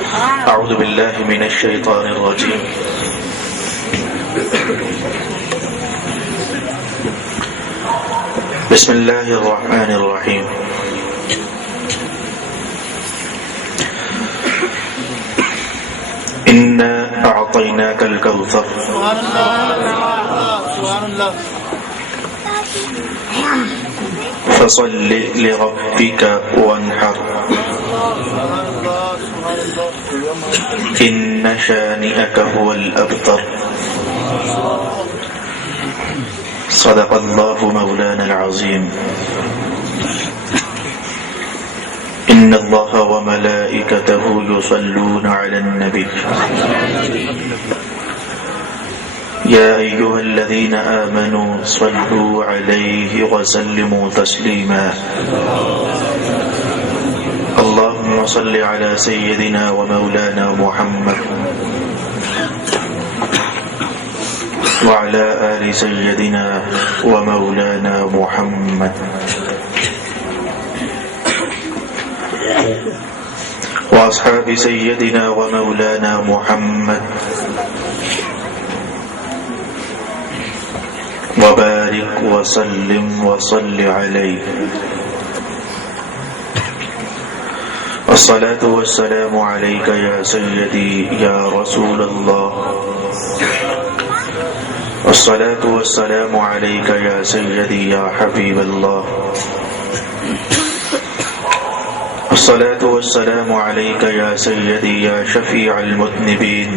اعوذ باللہ من الشیطان الرجیم بسم اللہ الرحمن الرحیم انا اعطیناک الکوثر فصل لربک وانحر ان شانئک هو الابتر صدق اللہ مولانا العظیم ان اللہ وملائکته یصلون علی النبی یا ایہا الذین آمنوا صلوا علیہ وسلموا تسلیما اللهم صل على سيدنا ومولانا محمد وعلى آل سيدنا ومولانا محمد وأصحاب سيدنا ومولانا محمد وبارك وسلم وصل عليه الصلاة والسلام عليك يا سيدي يا رسول الله الصلاة والسلام عليك يا سيدي يا حبيب الله الصلاة والسلام عليك يا سيدي يا شفيع المذنبين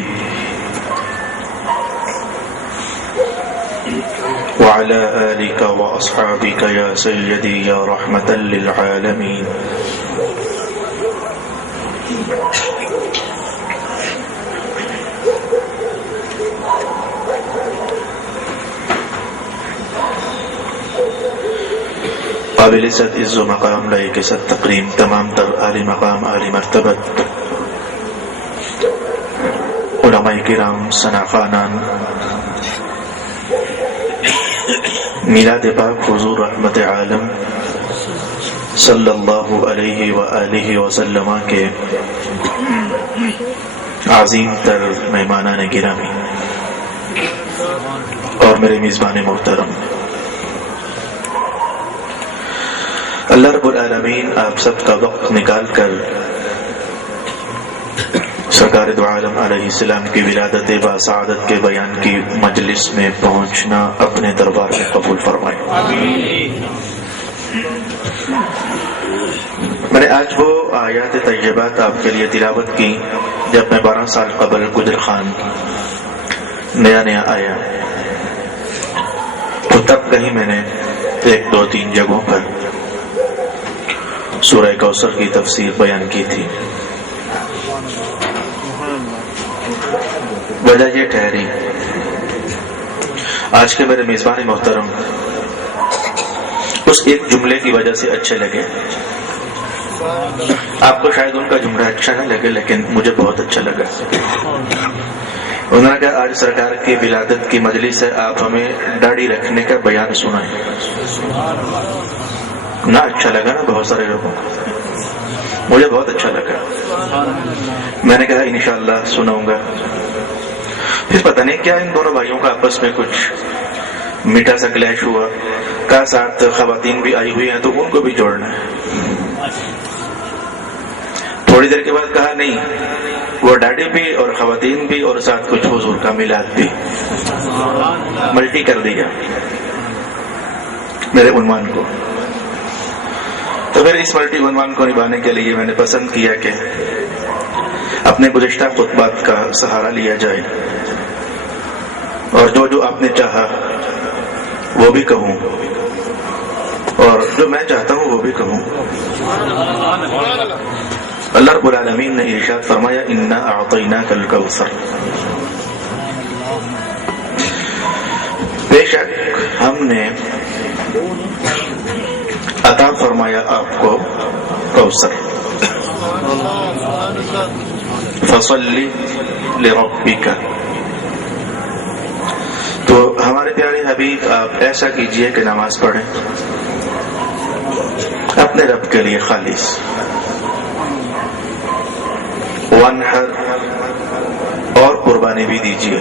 وعلى آلك وأصحابك يا سيدي يا رحمة للعالمين قابل عزت عز و مقام لائق عزت تقریم تمام تر عالی مقام عالی مرتبت علماء کرام ثنا خوانان میلاد پاک حضور رحمت عالم صلی اللہ علیہ وآلہ وسلم کے عظیم تر مہمانان گرامی اور میرے میزبان محترم، اللہ رب العالمین آپ سب کا وقت نکال کر سرکار دو عالم علیہ السلام کی ولادت با سعادت کے بیان کی مجلس میں پہنچنا اپنے دربار میں قبول فرمائے۔ میں نے آج وہ آیات طیبات آپ کے لیے تلاوت کی جب میں 12 سال قبل گجر خان نیا آیا، تو تب کہیں میں نے 1 2 3 جگہوں پر سورہ کوثر کی تفسیر بیان کی تھی۔ وجہ یہ ٹھہری، آج کے میرے میزبان محترم اس ایک جملے کی وجہ سے اچھے لگے۔ آپ کو شاید ان کا جملہ اچھا نہ لگے، لیکن مجھے بہت اچھا لگا۔ انہوں نے کہا آج سرکار کی ولادت کی مجلس ہے، آپ ہمیں داڑھی رکھنے کا بیان سنائیں۔ نہ اچھا لگا نا بہت سارے لوگوں کو، مجھے بہت اچھا لگا۔ میں نے کہا انشاءاللہ سناؤں گا۔ پھر پتہ نہیں کیا ان دونوں بھائیوں کا آپس میں کچھ میٹھا سا کلیش ہوا، کہا ساتھ خواتین بھی آئی ہوئی ہیں تو ان کو بھی جوڑنا ہے۔ تھوڑی دیر کے بعد کہا نہیں، وہ ڈاڈی بھی اور خواتین بھی اور ساتھ کچھ حضور کا میلاد بھی، ملٹی کر دیا میرے عنوان کو۔ تو پھر اس ملٹی عنوان کو نبھانے کے لیے میں نے پسند کیا کہ اپنے گزشتہ خطبات کا سہارا لیا جائے اور جو آپ نے چاہا وہ بھی کہوں اور جو میں چاہتا ہوں وہ بھی کہوں۔ اللہ رب العالمین نے ارشاد فرمایا انا اعطیناک الکوثر، بے شک ہم نے عطا فرمایا آپ کو کوثر، فصلی لربک، تو ہمارے پیارے حبیب آپ ایسا کیجئے کہ نماز پڑھیں اپنے رب کے لیے خالص، وانحر، اور قربانی بھی دیجیے.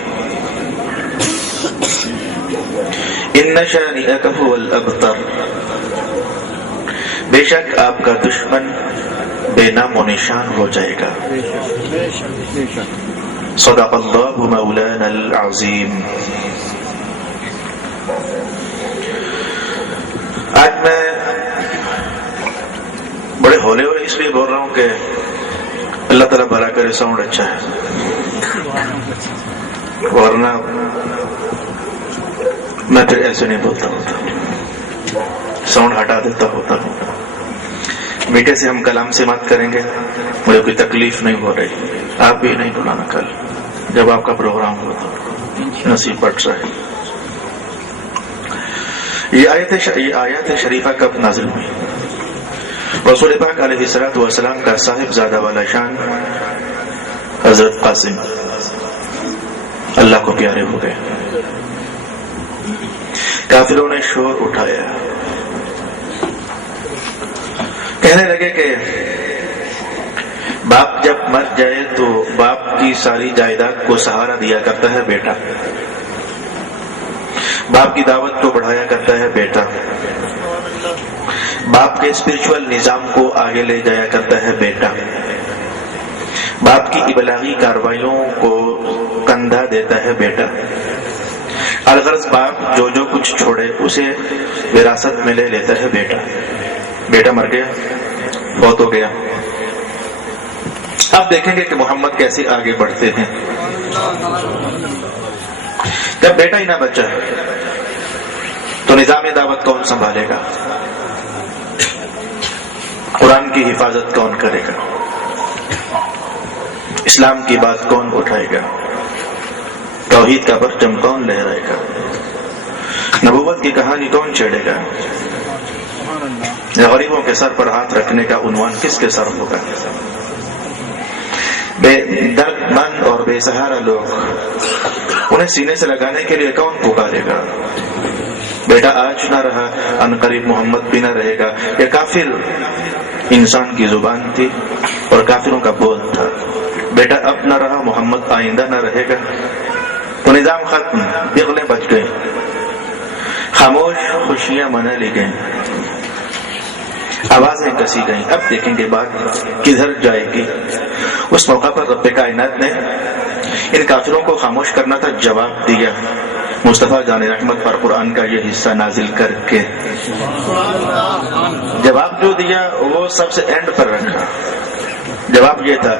ان شانئک هو الابتر، بے شک آپ کا دشمن بے نام و نشان ہو جائے گا. صدق اللہ مولانا العظیم. آج میں بڑے ہولے ہوئے اس لیے بول رہا ہوں کہ اللہ تعالیٰ بھلا کرے ساؤنڈ اچھا ہے، ورنہ میں پھر ایسے نہیں بولتا ہوتا، ساؤنڈ ہٹا دیتا ہوتا ہوں. میٹھے سے ہم کلام سے بات کریں گے، مجھے کوئی تکلیف نہیں ہو رہی. آپ بھی نہیں بلانا کل جب آپ کا پروگرام ہوتا، نصیب بٹ رہے. یہ آیات شریفہ کب نازل ہوئی؟ رسول پاک علیہ الصلوۃ والسلام کا صاحب زادہ والا شان حضرت قاسم اللہ کو پیارے ہو گئے. کافروں نے شور اٹھایا، کہنے لگے کہ باپ جب مر جائے تو باپ کی ساری جائیداد کو سہارا دیا کرتا ہے بیٹا، باپ کی دعوت کو بڑھایا کرتا ہے بیٹا، باپ کے اسپرچول نظام کو آگے لے جایا کرتا ہے بیٹا، باپ کی ابلاغی کارروائیوں کو کندھا دیتا ہے بیٹا. الغرض باپ جو کچھ چھوڑے اسے وراثت میں لے لیتا ہے بیٹا. بیٹا مر گیا، فوت ہو گیا. اب دیکھیں گے کہ محمد کیسے آگے بڑھتے ہیں. جب بیٹا ہی نہ بچا تو نظام دعوت کون سنبھالے گا؟ قرآن کی حفاظت کون کرے گا؟ اسلام کی بات کون اٹھائے گا؟ توحید کا پرچم کون لہرائے گا؟ نبوت کی کہانی کون چھیڑے گا؟ غریبوں کے سر پر ہاتھ رکھنے کا عنوان کس کے سر ہوگا؟ بے درد مند اور بے سہارا لوگ انہیں سینے سے لگانے کے لیے کون پکارے گا؟ بیٹا آج نہ رہا، ان قریب محمد بھی نہ رہے گا. یہ کافر انسان کی زبان تھی اور کافروں کا بول تھا. بیٹا اب نہ رہا، محمد آئندہ نہ رہے گا. تو نظام ختم، بغلیں بچ گئیں، خاموش خوشیاں منا لی گئیں، آوازیں کسی گئیں. اب دیکھیں گے بات کدھر جائے گی. اس موقع پر رب کائنات نے ان کافروں کو خاموش کرنا تھا، جواب دیا مصطفیٰ جان رحمت پر قرآن کا یہ حصہ نازل کر کے. جواب جو دیا وہ سب سے اینڈ پر رکھا. جواب یہ تھا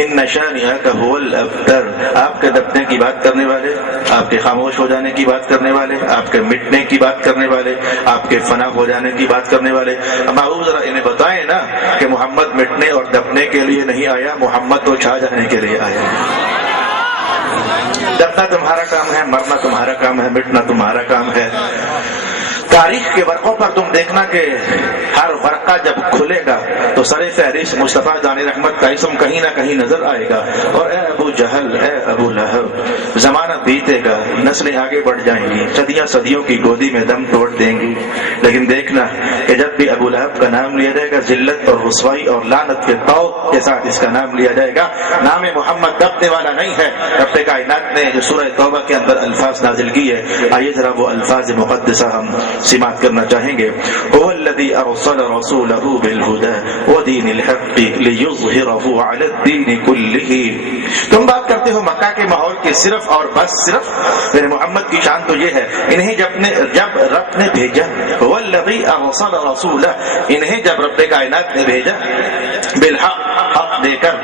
ان شانئک هو الابتر. آپ کے دبنے کی بات کرنے والے، آپ کے خاموش ہو جانے کی بات کرنے والے، آپ کے مٹنے کی بات کرنے والے، آپ کے فنا ہو جانے کی بات کرنے والے. اب آپ ذرا انہیں بتائیں نا کہ محمد مٹنے اور دبنے کے لیے نہیں آیا، محمد تو چھا جانے کے لیے آیا. دبنا تمہارا کام ہے، مرنا تمہارا کام ہے، مٹنا تمہارا کام ہے. تاریخ کے ورقوں پر تم دیکھنا کہ ہر ورقہ جب کھلے گا تو سر فہرست مصطفیٰ جان رحمت کا اسم کہیں نہ کہیں نظر آئے گا. اور اے ابو جہل، اے ابو لہب، زمانہ بیتے گا، نسلیں آگے بڑھ جائیں گی، صدیاں صدیوں کی گودی میں دم توڑ دیں گی. لیکن دیکھنا کہ جب بھی ابو لہب کا نام لیا جائے گا، ذلت اور رسوائی اور لعنت کے طوق کے ساتھ اس کا نام لیا جائے گا. نام محمد دبنے والا نہیں ہے. رب کائنات نے جو سورہ توبہ کے اندر الفاظ نازل کی ہے، آئیے ذرا وہ الفاظ مقدسہ ہم سماعت کرنا چاہیں گے. هو الذي ارسل رسوله بالهدى ودين الحق ليظهره على الدين كله. تم بات کرتے ہو مکہ کے ماحول کی صرف اور بس صرف. میرے محمد کی شان تو یہ ہے، انہیں جب رب نے بھیجا، هو الذي ارسل رسوله، انہیں جب رب کائنات نے بھیجا بالحق، حق دے کر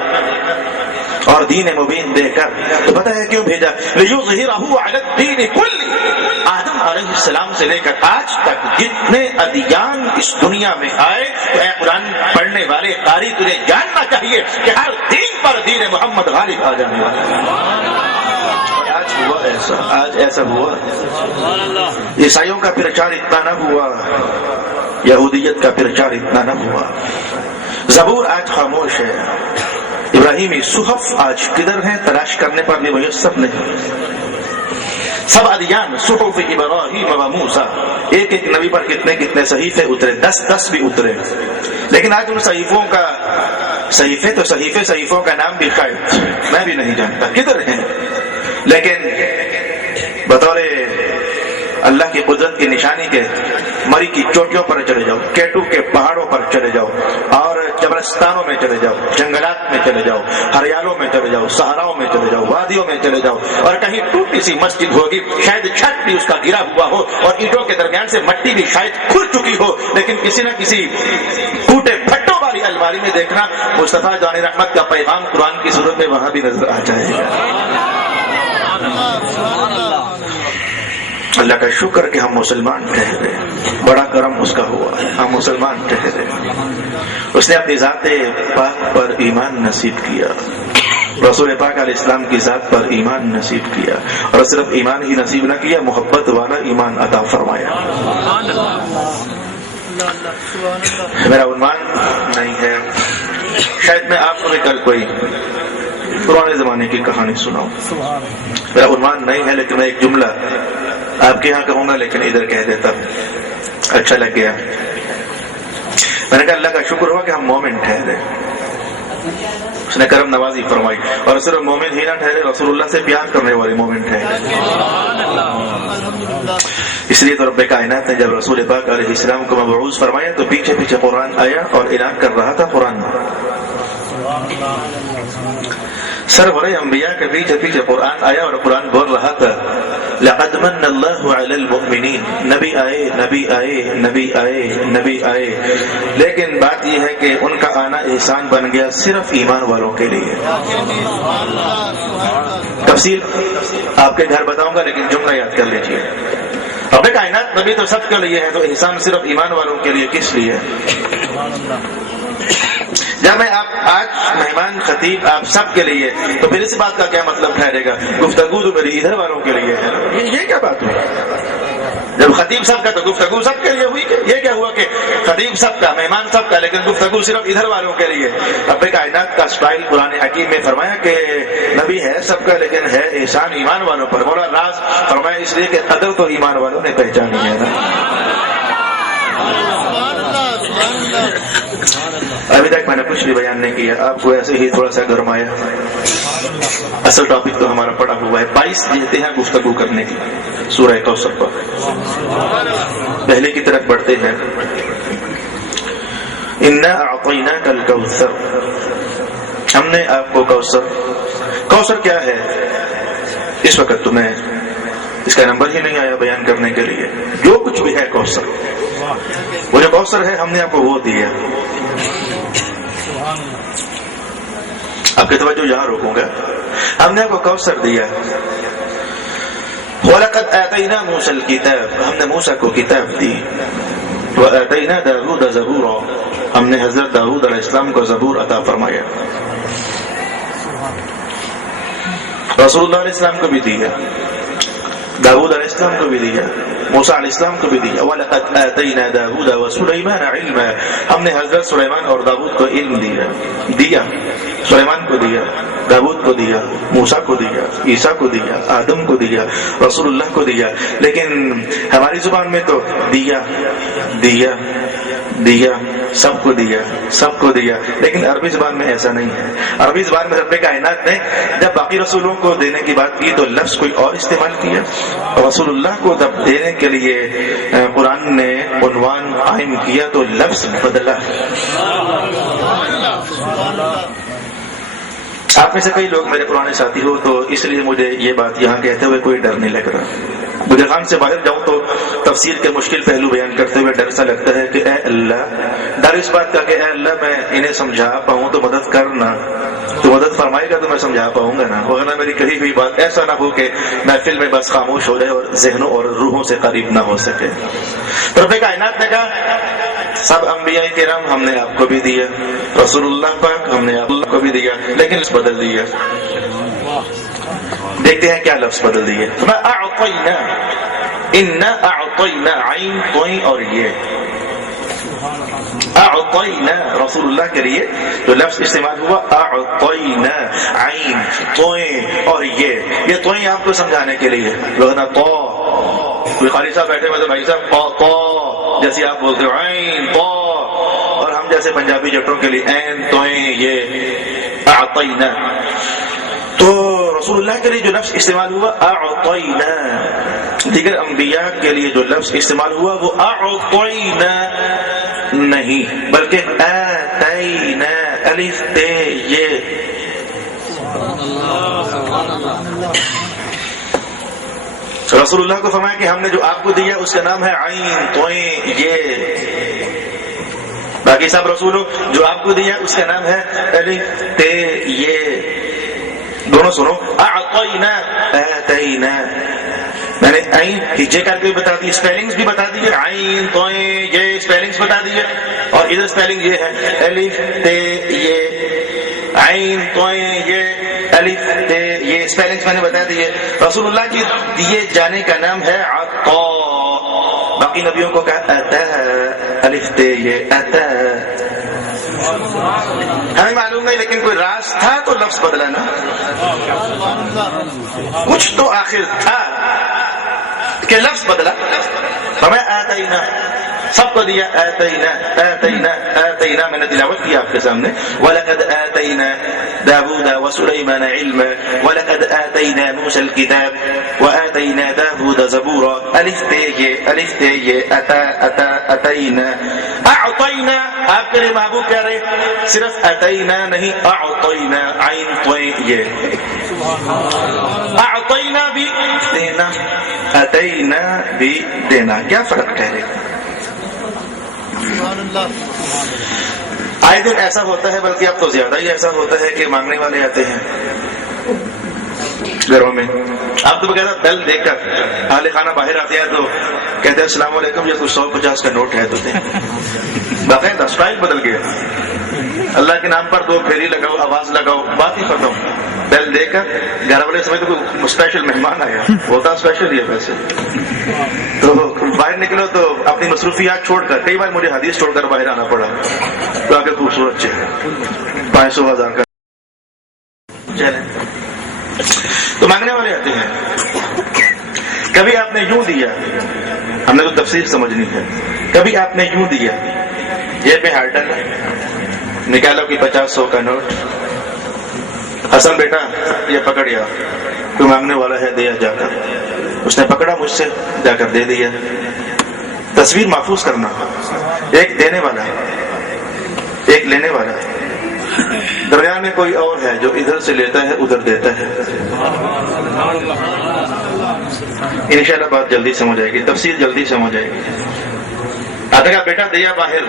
اور دین مبین دے کر، تو پتہ ہے کیوں بھیجا؟ لِيُظْهِرَهُ عَلَى الدِّينِ كُلِّهِ. آدم علیہ السلام سے لے کر آج تک جتنے ادیان اس دنیا میں آئے، تو اے قرآن پڑھنے والے قاری تجھے جاننا چاہیے کہ ہر دین پر دین محمد غالب آ جانے والا ہے. آج ہوا ایسا، آج ایسا ہوا. عیسائیوں کا پرچار اتنا نہ ہوا، یہودیت کا پرچار اتنا نہ ہوا. زبور آج خاموش ہے. ابراہیمی صحف آج کدھر ہیں؟ تلاش کرنے پر بھی میسر نہیں. سب ادیان صحف ابراہیم و موسیٰ، ایک ایک نبی پر کتنے کتنے صحیفے اترے، 10 بھی اترے. لیکن آج ان صحیفوں کا صحیفے تو صحیفوں کا نام بھی شاید میں بھی نہیں جانتا کدھر ہیں، لیکن بطور اللہ کی قدرت کی نشانی کے مری کی چوٹیوں پر چلے جاؤ، کیٹو کے پہاڑوں پر چلے جاؤ، اور قبرستانوں میں چلے جاؤ، جنگلات میں چلے جاؤ، ہریالوں میں چلے جاؤ، صحراؤں میں چلے جاؤ، وادیوں میں چلے جاؤ، اور کہیں ٹوٹی سی مسجد ہوگی، شاید چھت بھی اس کا گرا ہوا ہو اور اینٹوں کے درمیان سے مٹی بھی شاید کھل چکی ہو، لیکن کسی نہ کسی ٹوٹے پھٹوں والی الماری میں دیکھنا مصطفیٰ جان رحمت کا پیغام قرآن کی صورت میں وہاں بھی نظر آ جائے گا۔ اللہ کا شکر کہ ہم مسلمان ٹھہرے، بڑا کرم اس کا ہوا، ہم مسلمان ٹھہرے۔ اس نے اپنی ذات پاک پر ایمان نصیب کیا، رسول پاک علیہ السلام کی ذات پر ایمان نصیب کیا، اور صرف ایمان ہی نصیب نہ کیا، محبت والا ایمان عطا فرمایا۔ میرا عنوان نہیں ہے، شاید میں آپ کو بھی کل کوئی پرانے زمانے کی کہانی سناؤں، میرا عنوان نہیں ہے، لیکن میں ایک جملہ آپ کے یہاں کہوں گا لیکن ادھر کہہ دیتا، اچھا لگ گیا۔ میں نے کہا اللہ کا شکر ہوا کہ ہم مومن ٹھہرے، اس نے کرم نوازی فرمائی، اور صرف مومن ہی نہ ٹھہرے، رسول اللہ سے پیار کرنے والے مومن ٹھہرے۔ اس لیے تو رب کائنات نے جب رسول پاک علیہ السلام کو مبعوث فرمایا تو پیچھے پیچھے قرآن آیا اور اعلان کر رہا تھا قرآن، سرور انبیاء کے پیچھے پیچھے قرآن آیا اور قرآن بول رہا تھا لقد من اللہ علی المؤمنین، نبی آئے نبی آئے نبی آئے نبی آئے، لیکن بات یہ ہے کہ ان کا آنا احسان بن گیا صرف ایمان والوں کے لیے۔ تفصیل آپ کے گھر بتاؤں گا، لیکن جملہ یاد کر لیجیے، رب کائنات نبی تو سب کے لیے ہے، تو احسان صرف ایمان والوں کے لیے کس لیے؟ جب میں آپ آج مہمان خطیب آپ سب کے لیے، تو پھر اس بات کا کیا مطلب ٹھہرے گا گفتگو تو میری ادھر والوں کے لیے ہے؟ یہ کیا بات ہوئی؟ جب خطیب سب کا تو گفتگو سب کے لیے ہوئی، یہ کیا ہوا کہ خطیب سب کا، مہمان سب کا، لیکن گفتگو صرف ادھر والوں کے لیے؟ رب کائنات کا سٹائل قرآن حکیم میں فرمایا کہ نبی ہے سب کا، لیکن ہے احسان ایمان والوں پر۔ مولا راز فرمایا اس لیے کہ قدر تو ایمان والوں نے پہچانی ہے نا۔ ابھی تک میں نے کچھ بھی بیان نہیں کیا، آپ کو ایسے ہی تھوڑا سا گرمایا، اصل ٹاپک تو ہمارا پڑا ہوا ہے۔ 22 جہتیں ہیں گفتگو کرنے کی سورہ کوثر پر، پہلے کی طرف بڑھتے ہیں۔ انا اعطیناک الکوثر، ہم نے آپ کو کوثر کیا ہے اس وقت تمہیں اس کا نمبر ہی نہیں آیا بیان کرنے کے لیے، جو کچھ بھی ہے کوثر، وہ جو کوثر ہے ہم نے آپ کو وہ دیا۔ آپ کی توجہ یہاں روکوں گا، ہم نے آپ کو کوثر دیا۔ وَلَقَدْ آتَيْنَا مُوسَى الْكِتَابَ، ہم نے موسیٰ کو کتاب دی۔ وَآتَيْنَا دَاوُودَ زَبُورًا، ہم نے حضرت داؤد علیہ السلام کو زبور عطا فرمایا۔ رسول اللہ علیہ السلام کو بھی دیا، داؤد علیہ السلام کو بھی دیا، موسیٰ علیہ السلام کو بھی دیا۔ وَلَقَدْ آتَيْنَا دَاوُودَ وَسُلَيْمَانَ عِلْمًا، ہم نے حضرت سلیمان اور داؤد کو علم دیا، سلیمان کو دیا، داؤد کو دیا، موسیٰ کو دیا، عیسیٰ کو دیا، آدم کو دیا، رسول اللہ کو دیا۔ لیکن ہماری زبان میں تو دیا دیا دیا، سب کو دیا سب کو دیا، لیکن عربی زبان میں ایسا نہیں ہے۔ عربی زبان میں رب کائنات نے جب باقی رسولوں کو دینے کی بات کی تو لفظ کوئی اور استعمال کیا، رسول اللہ کو جب دینے کے لیے قرآن نے عنوان قائم کیا تو لفظ بدلا۔ آپ میں سے کئی لوگ میرے پرانے ساتھی ہو، تو اس لیے مجھے یہ بات یہاں کہتے ہوئے کوئی ڈر نہیں لگ رہا۔ مجھے خان سے باہر جاؤں تو تفسیر کے مشکل پہلو بیان کرتے ہوئے ڈر سا لگتا ہے کہ اے اللہ، ڈر اس بات کا کہ اے اللہ میں انہیں سمجھا پاؤں تو مدد کرنا، تو مدد فرمائے گا تو میں سمجھا پاؤں گا نا، ورنہ میری کہی ہوئی بات ایسا نہ ہو کہ محفل میں بس خاموش ہو جائے اور ذہنوں اور روحوں سے قریب نہ ہو سکے۔ رب کائنات نے کہا سب انبیاء کرام ہم نے آپ کو بھی دیا، رسول اللہ پاک ہم نے اللہ کو بھی دیا، لیکن اس بدل دیا۔ دیکھتے ہیں کیا لفظ بدل دیے۔ اعطینا، انا اعطینا، عین توئیں اور یہ اعطینا رسول اللہ کے لیے جو لفظ استعمال ہوا اعطینا، عین توئیں اور یہ توئیں آپ کو سمجھانے کے لیے، ورنہ تو کوئی قاری صاحب بیٹھے ہوئے تو بھائی صاحب تو جیسے آپ بولتے ہو عین تو، اور ہم جیسے پنجابی جٹوں کے لیے عین توئیں یہ اعطینا، تو رسول اللہ کے لیے جو لفظ استعمال ہوا اعطینا، دیگر انبیاء کے لیے جو لفظ استعمال ہوا وہ اعطینا نہیں بلکہ آتینا، الف تے یہ۔ رسول اللہ کو فرمایا کہ ہم نے جو آپ کو دیا اس کا نام ہے عین توئیں یہ، باقی سب رسولوں جو آپ کو دیا اس کا نام ہے الف تے یہ۔ دونوں سنو، اعطینا آتینا، میں نے عین ہجے کر کے بتا دی، اسپیلنگز بھی بتا دیے، عین توئیں یہ اسپیلنگز بتا دیے، اور ادھر اسپیلنگ یہ ہے الف تے یہ، عین توئیں یہ، الف تے یہ اسپیلنگز میں نے بتا دیے۔ رسول اللہ کی دیے جانے کا نام ہے عطا، باقی نبیوں کو کہا اتا، الف تے یہ اتا۔ ہمیں معلوم نہیں لیکن کوئی راز تھا تو لفظ بدلا نا، کچھ تو آخر تھا کہ لفظ بدلا۔ ہمیں آتینا سب کو دیا، آتینا آتینا آتینا، میں نے تلاوت کیا آپ کے سامنے، وَلَقَدْ آتَيْنَا دَاوُودَ وَسُلَيْمَانَ عِلْمًا وَلَقَدْ آتَيْنَا مُوسَى الْكِتَابَ وَآتَيْنَا دَاوُودَ زَبُورًا، الف تے یہ، الف تے یہ، اتا اتا اتینا۔ اعطینا آپ کے لیے محبوب کہہ رہے صرف اتینا نہیں، اعطینا عین توئیں یہ، اعطینا بھی دینا، اتینا بھی دینا، کیا فرق کہہ رہے؟ آئے دن ایسا ہوتا ہے، بلکہ اب تو زیادہ ہی ایسا ہوتا ہے کہ مانگنے والے آتے ہیں گھروں میں، اب تو بغیر بیل دیکھ کر اہل خانہ باہر آتے ہیں تو کہتے ہیں السلام علیکم، یہ کچھ 150 کا نوٹ ہے تو دیں، باقاعدہ اسٹائل بدل گیا، اللہ کے نام پر 2 پھیری لگاؤ، آواز لگاؤ، بات ہی ختم، بیل دے کر گھر والے سمجھتے کوئی اسپیشل مہمان آیا، ہوتا اسپیشل ہی ہے ویسے، تو باہر نکلو تو اپنی مصروفیات چھوڑ کر، کئی بار مجھے حدیث چھوڑ کر باہر آنا پڑا، تو آگے خوبصورت چہرہ 500,000 کا چہرے، تو مانگنے والے آتے ہیں۔ کبھی آپ نے یوں دیا، ہم نے تو تفسیر سمجھنی ہے، کبھی آپ نے یوں دیا، جیب میں ہاتھ ڈالا، نکالو کہ 50-100 کا نوٹ، حسن بیٹا یہ پکڑیا، کوئی مانگنے والا ہے دیا جا کر، اس نے پکڑا مجھ سے، جا کر دے دیا۔ تصویر محفوظ کرنا، ایک دینے والا ایک لینے والا، درمیان میں کوئی اور ہے جو ادھر سے لیتا ہے ادھر دیتا ہے۔ انشاءاللہ بات جلدی سمجھ آئے گی، تفسیر جلدی سمجھ آئے گی۔ آتا کا بیٹا دیا باہر،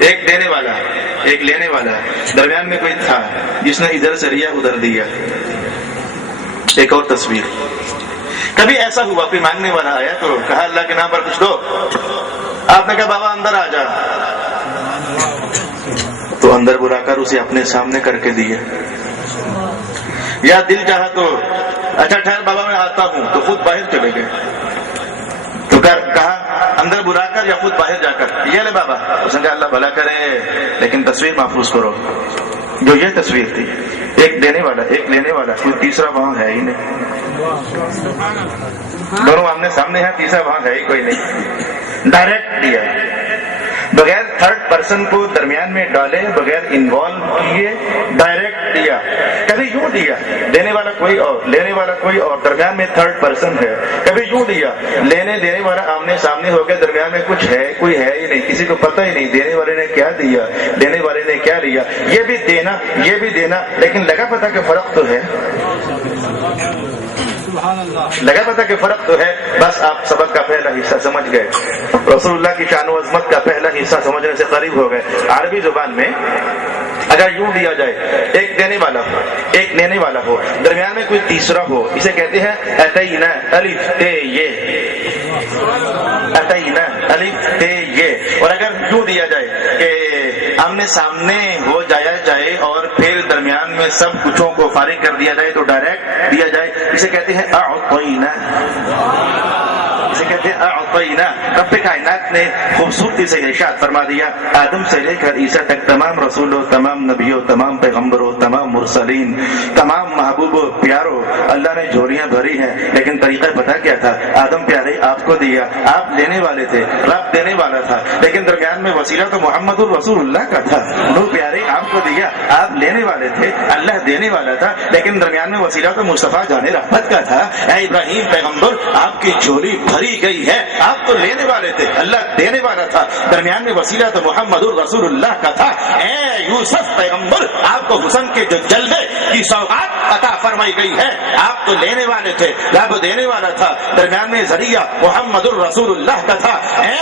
ایک دینے والا ایک لینے والا، درمیان میں کوئی تھا جس نے ادھر سے لیا ادھر دیا۔ ایک اور تصویر، کبھی ایسا ہوا کوئی مانگنے والا آیا تو کہا اللہ کے نام پر کچھ دو، آپ نے کہا بابا اندر آ جا، تو اندر بلا کر اسے اپنے سامنے کر کے دیا، یا دل چاہا تو اچھا ٹھہر بابا میں آتا ہوں، تو خود باہر چلے گئے، تو کہا اندر بلا کر یا خود باہر جا کر یہ لے بابا، اس نے کہا اللہ بھلا کرے لیکن تصویر محفوظ کرو۔ جو یہ تصویر تھی، ایک دینے والا ایک لینے والا، کوئی تیسرا وہاں ہے ہی نہیں، دونوں آمنے سامنے ہیں، تیسرا وہاں ہے ہی کوئی نہیں، ڈائریکٹ دیا، بغیر تھرڈ پرسن کو درمیان میں ڈالے، بغیر انوالو کیے، ڈائریکٹ دیا۔ کبھی یوں دیا، دینے والا کوئی اور لینے والا کوئی اور، درمیان میں تھرڈ پرسن ہے۔ کبھی یوں دیا، لینے دینے والا آمنے سامنے ہو گیا، درمیان میں کچھ ہے کوئی ہے ہی نہیں، کسی کو پتہ ہی نہیں دینے والے نے کیا دیا، لینے والے نے کیا لیا۔ یہ بھی دینا یہ بھی دینا، لیکن لگا پتہ کہ فرق تو ہے، لگا پتہ کہ فرق تو ہے۔ بس آپ سبق کا پہلا حصہ سمجھ گئے، رسول اللہ کی شان و عظمت کا پہلا حصہ سمجھنے سے قریب ہو گئے۔ عربی زبان میں اگر یوں دیا جائے، ایک دینے والا ہو ایک لینے والا ہو، درمیان میں کوئی تیسرا ہو، اسے کہتے ہیں اتینا، الف تے یہ، اتینا الف تے یہ۔ اور اگر یوں دیا جائے کہ آمنے سامنے ہو جایا جائے اور پھر درمیان میں سب کچھوں کو فارغ کر دیا جائے تو ڈائریکٹ دیا جائے، اسے کہتے ہیں اعطینا، اسے کہتے ہیں اعطینا۔ رب کائنات نے خوبصورتی سے ارشاد فرما دیا، آدم سے لے کر عیسیٰ تک تمام رسولوں، تمام نبیوں، تمام پیغمبروں، تمام المرسلین. تمام محبوب و پیارو اللہ نے جھولیاں بھری ہیں، لیکن طریقہ پتہ کیا تھا؟ آدم پیارے آپ کو دیا، آپ لینے والے تھے، رب دینے والا تھا، لیکن درمیان میں وسیلہ تو محمد الرسول اللہ کا تھا. نوح پیارے آپ کو دیا، آپ لینے والے تھے، اللہ دینے والا تھا، لیکن درمیان میں وسیلہ تو مصطفیٰ جان رحمت کا تھا. اے ابراہیم پیغمبر آپ کی جھولی بھری گئی ہے، آپ تو لینے والے تھے، اللہ دینے والا تھا، درمیان میں وسیلہ تو محمد الرسول اللہ کا تھا. اے یوسف پیغمبر آپ کو حسن کے جو جلوے کی سوغات عطا فرمائی گئی ہے، آپ تو لینے والے تھے، رب دینے والا تھا، درمیان میں ذریعہ محمد الرسول اللہ کا تھا. اے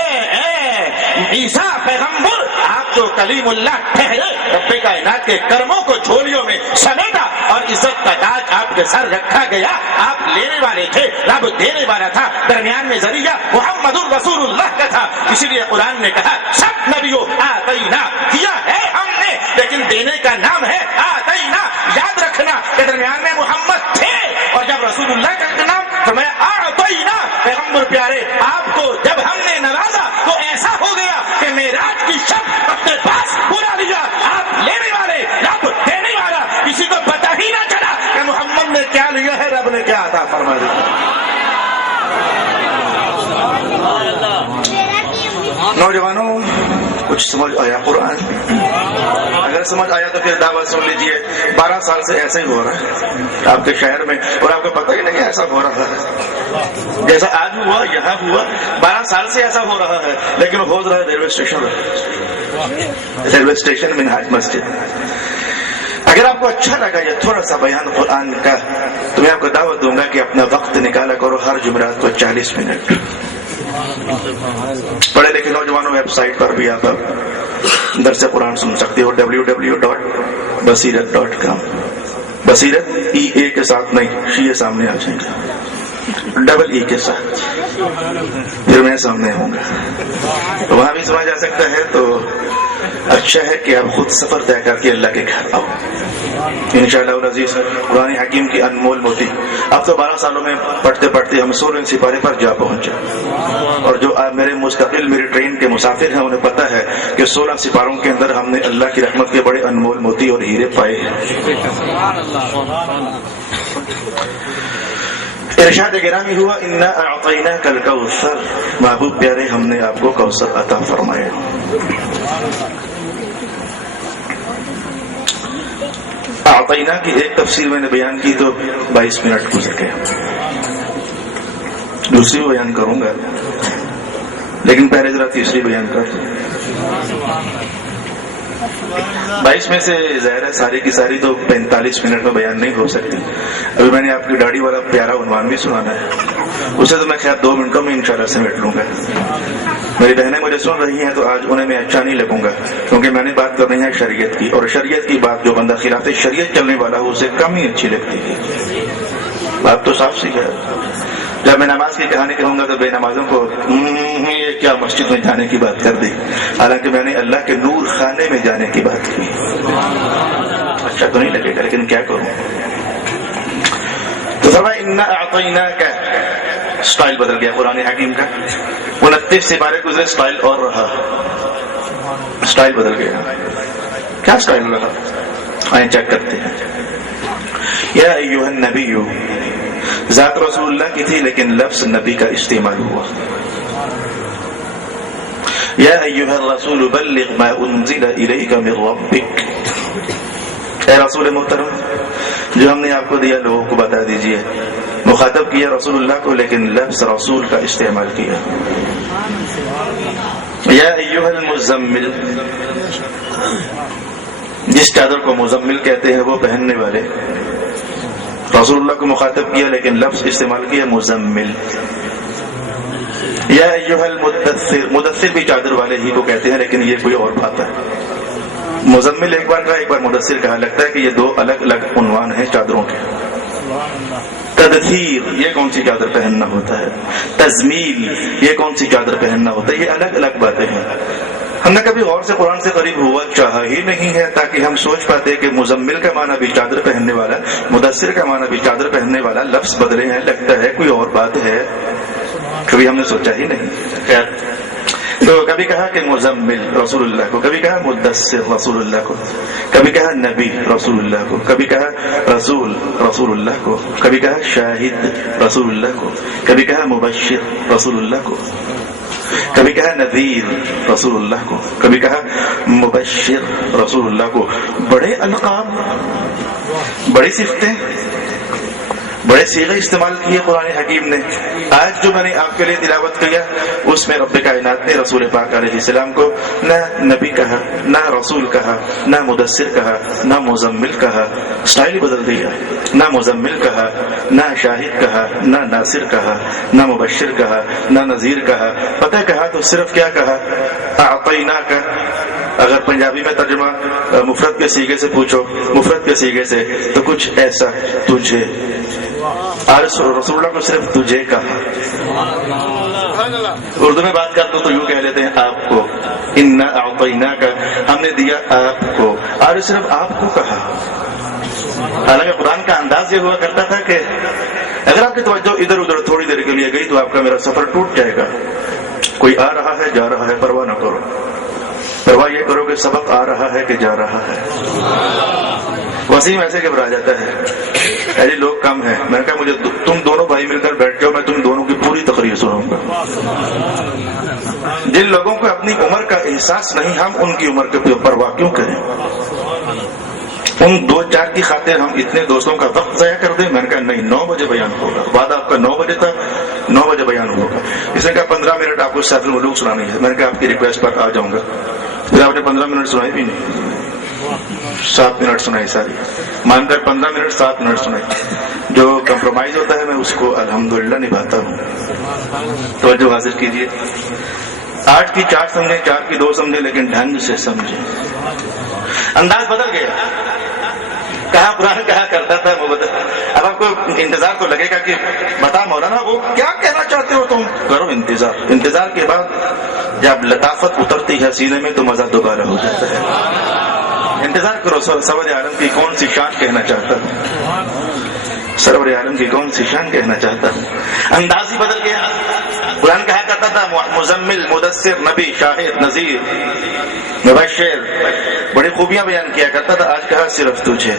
عیسیٰ پیغمبر آپ تو کلیم اللہ ٹھہرے، رب کائنات کے کرموں کو جھولیوں میں سمیٹا اور عزت کا تاج آپ کے سر رکھا گیا. آپ لینے والے تھے، رب دینے والا تھا، درمیان میں ذریعہ محمد الرسول اللہ کا تھا. اسی لیے قرآن نے کہا سب نبیوں آتینا دیا ہے ہم نے، لیکن دینے کا نام ہے آتینا. یاد رکھنا کہ درمیان میں محمد تھے اور جب رسول اللہ کا نام تو میں آتینا. پیغمبر پیارے آپ کو جب ہم نے نوازا تو ایسا ہو گیا کہ معراج کی شب اپنے پاس بلا لیا. آپ لینے والے، رب دینے والا، کسی کو پتہ ہی نہ چلا کہ محمد نے کیا لیا ہے، رب نے کیا عطا فرما دیا. نوجوانوں کچھ سمجھ آیا قرآن؟ اگر سمجھ آیا تو پھر دعوت سن لیجئے. 12 سال سے ایسے ہی ہو رہا ہے آپ کے شہر میں، اور آپ کو پتہ ہی نہیں ایسا ہو رہا ہے جیسا آج ہوا یہاں ہوا. 12 سال سے ایسا ہو رہا ہے، لیکن ہو رہا ہے ریلوے اسٹیشن منہاج مسجد. اگر آپ کو اچھا لگا یہ تھوڑا سا بیان قرآن کا تو میں آپ کو دعوت دوں گا کہ اپنا وقت نکالا کرو ہر جمعرات کو 40 منٹ. پڑھے لکھے نوجوانوں ویب سائٹ پر بھی آپ درس قرآن سن سکتے ہو، www.basirat.com. بصیرت EA کے ساتھ نہیں، شیعہ سامنے آ جائیں گے، ڈبل E کے ساتھ، پھر میں سامنے ہوں گا. وہاں بھی سمجھ آ سکتا ہے تو اچھا ہے کہ آپ خود سفر طے کر کے اللہ کے گھر آؤ انشاءاللہ العزیز. قرآن حکیم کی انمول موتی. اب تو 12 سالوں میں پڑھتے پڑھتے ہم 16 سپارے پر جا پہنچے، اور جو میرے مستقل میری ٹرین کے مسافر ہیں انہیں پتہ ہے کہ 16 سپاروں کے اندر ہم نے اللہ کی رحمت کے بڑے انمول موتی اور ہیرے پائے ہیں. ارشاد گرامی ہوا انا اعطیناک الکوثر، محبوب پیارے ہم نے آپ کو کوثر عطا فرمایا. اعطینا کی ایک تفسیر میں نے بیان کی تو 22 منٹ گزر گئے. دوسری بیان کروں گا، لیکن پہلے ذرا تیسری بیان کر دوں. 22 میں سے ظاہر ہے ساری کی ساری تو 45 منٹ میں بیان نہیں ہو سکتی. ابھی میں نے آپ کی داڑھی والا پیارا عنوان بھی سنانا ہے، اسے تو میں خیر 2 منٹوں میں انشاءاللہ سمیٹ لوں گا. میری بہنیں مجھے سن رہی ہیں تو آج انہیں میں اچھا نہیں لگوں گا، کیونکہ میں نے بات کرنی ہے شریعت کی، اور شریعت کی بات جو بندہ خلاف شریعت چلنے والا ہو اسے کم ہی اچھی لگتی ہے. بات تو صاف سی ہے. جب میں نماز کی کہانی کہوں گا تو بے نمازوں کو یہ کیا مسجد میں جانے کی بات کر دی، حالانکہ میں نے اللہ کے نور خانے میں جانے کی بات کی. اچھا تو نہیں لگے گا، لیکن کیا کروں. تو فرمایا انا اعطیناک، سٹائل بدل گیا قرآن حکیم کا. 29 سپارے گزرے، سٹائل اور رہا، سٹائل بدل گیا. کیا سٹائل رہا؟ آئیں چیک کرتے ہیں. یا ایھا النبی، ذات رسول اللہ کی تھی لیکن لفظ نبی کا استعمال ہوا. یا ایھا الرسول بلغ ما انزل الیک من ربک، اے رسول محترم جو ہم نے آپ کو دیا لوگوں کو بتا دیجئے. مخاطب کیا رسول اللہ کو لیکن لفظ رسول کا استعمال کیا. یا ایھا المزمل، جس چادر کو مزمل کہتے ہیں وہ پہننے والے، رسول اللہ کو مخاطب کیا لیکن لفظ استعمال کیا مزمل. یا ایھا المدثر، مدثر بھی چادر والے ہی کو کہتے ہیں لیکن یہ کوئی اور بات ہے. مزمل ایک بار کہا، ایک بار مدثر کہا. لگتا ہے کہ یہ 2 الگ الگ عنوان ہیں چادروں کے. تدثیر یہ کون سی چادر پہننا ہوتا ہے، تزمیل یہ کون سی چادر پہننا ہوتا ہے، یہ الگ الگ باتیں ہیں. ہم نے کبھی غور سے قرآن سے قریب ہوا چاہا ہی نہیں ہے تاکہ ہم سوچ پاتے کہ مزمل کا معنی بھی چادر پہننے والا، مدثر کا معنی بھی چادر پہننے والا. لفظ بدلے ہیں، لگتا ہے کوئی اور بات ہے، کبھی ہم نے سوچا ہی نہیں. خیر تو کبھی کہا کہ مزمل رسول اللہ کو، کبھی کہا مدثر رسول اللہ کو، کبھی کہا نبی رسول اللہ کو، کبھی کہا رسول رسول اللہ کو، کبھی کہا شاہد رسول اللہ کو، کبھی کہا مبشر رسول اللہ کو، کبھی کہا نذیر رسول اللہ کو، کبھی کہا مبشر رسول اللہ کو. بڑے القاب، بڑی صفتیں، بڑے صیغے استعمال کیے قرآن حکیم نے. آج جو میں نے آپ کے لیے تلاوت کیا اس میں رب کائنات نے رسول پاک علیہ السلام کو نہ نبی کہا، نہ رسول کہا، نہ مدثر کہا، نہ مزمل کہا، سٹائل بدل دیا. نہ مزمل کہا، نہ شاہد کہا، نہ ناصر کہا، نہ مبشر کہا، نہ نذیر کہا. پتہ کہا تو صرف کیا کہا؟ اعطیناک. اگر پنجابی میں ترجمہ مفرد کے سیغے سے پوچھو، مفرد کے سیغے سے، تو کچھ ایسا تجھے. اور رسول اللہ کو صرف تجھے کہا. اردو میں بات کرتے تو یوں کہہ لیتے ہیں آپ کو، انا اعطیناک، ہم نے دیا آپ کو، اور صرف آپ کو کہا. حالانکہ قرآن کا انداز یہ ہوا کرتا تھا کہ اگر آپ کی توجہ ادھر ادھر تھوڑی دیر کے لیے گئی تو آپ کا میرا سفر ٹوٹ جائے گا. کوئی آ رہا ہے جا رہا ہے، پرواہ نہ کرو، پرواہ یہ کرو کہ سبق آ رہا ہے کہ جا رہا ہے. وسیم ایسے گھبرا جاتا ہے، ایسے لوگ کم ہیں. میں نے کہا مجھے تم دونوں بھائی مل کر بیٹھ جاؤ، میں تم دونوں کی پوری تقریر سنوں گا. جن لوگوں کو اپنی عمر کا احساس نہیں، ہم ان کی عمر کے پرواہ کیوں کریں؟ ان 2-4 کی خاطر ہم اتنے دوستوں کا وقت ضائع کر دیں. میں نے کہا نہیں، 9 بجے بیان ہوگا. وعدہ آپ کا 9 بجے تھا، 9 بجے بیان ہوگا. اس نے کہا 15 منٹ آپ کو سیف الملوک سنانی ہے. میں نے کہا آپ کی ریکویسٹ پر آ جاؤں گا. پھر آپ نے 15 منٹ سنائی بھی نہیں، 7 منٹ سنائی ساری. مان کر 15 منٹ 7 منٹ سنائی. جو کمپرومائز ہوتا ہے میں اس کو الحمدللہ نبھاتا ہوں. توجہ حاصل کیجیے. 8 کی 4 سمجھیں، 4 کی 2 سمجھیں، لیکن ڈھنگ سے سمجھیں. انداز بدل گیا. کہاں قرآن کہا کرتا تھا وہ بدل. اب آپ کو انتظار تو لگے گا کہ بتا مولانا وہ کیا کہنا چاہتے ہو تم. کرو انتظار. انتظار کے بعد جب لطافت اترتی ہے سینے میں تو مزہ دوبارہ ہو جاتا ہے. انتظار کرو. سرور عالم کی کون سی شان کہنا چاہتا ہوں، سرور عالم کی کون سی شان کہنا چاہتا ہوں. انداز ہی بدل گیا. قرآن کہا کرتا تھا مزمل، مدثر، نبی، شاہد، نذیر، مبشر، بڑی خوبیاں بیان کیا کرتا تھا. آج کہا صرف تجھے.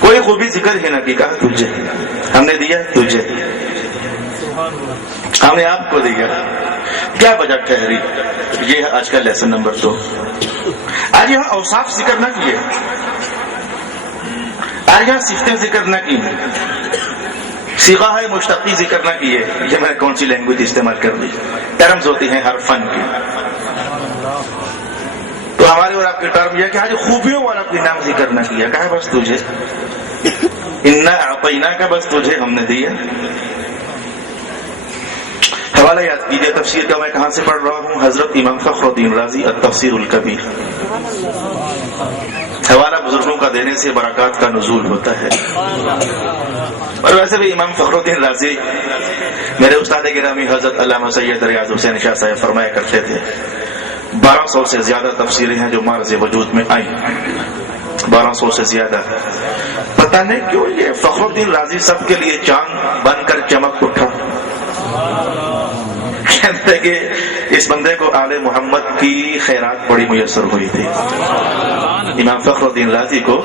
کوئی خوبی ذکر ہی نہ کی، کہا تجھے. ہم نے دیا تجھے، ہم نے آپ کو دیا. کیا وجہ ٹھہری؟ یہ ہے آج کا لیسن نمبر 2. آج یہاں اوصاف ذکر نہ کیے، آج یہاں صفتیں ذکر نہ کی، صیغہ ہے مشتقی ذکر نہ کیے. یہ میں نے کون سی لینگویج استعمال کر دی؟ ٹرمز ہوتی ہیں ہر فن کی. تو ہمارے اور آپ کے ٹرم یہ کہ آج خوبیوں والا کوئی نام ذکر نہ کیا. کہا بس تجھے، انا اعطیناک، بس تجھے ہم نے دیا. حوالہ یاد کیجیے تفسیر کا. میں کہاں سے پڑھ رہا ہوں؟ حضرت امام فخر الدین رازی التفسیر الکبیر. حوالہ بزرگوں کا دینے سے برکات کا نزول ہوتا ہے. اور ویسے بھی امام فخر الدین رازی میرے استاد گرامی حضرت علامہ سید ریاض حسین شاہ صاحب فرمایا کرتے تھے 1200 سے زیادہ تفسیریں ہیں جو مارز وجود میں آئیں. 1200 سے زیادہ. پتہ نہیں کیوں یہ فخر الدین رازی سب کے لیے چاند بن کر چمک اٹھا. کہتے کہ اس بندے کو آل محمد کی خیرات بڑی میسر ہوئی تھی. امام فخر الدین رازی کو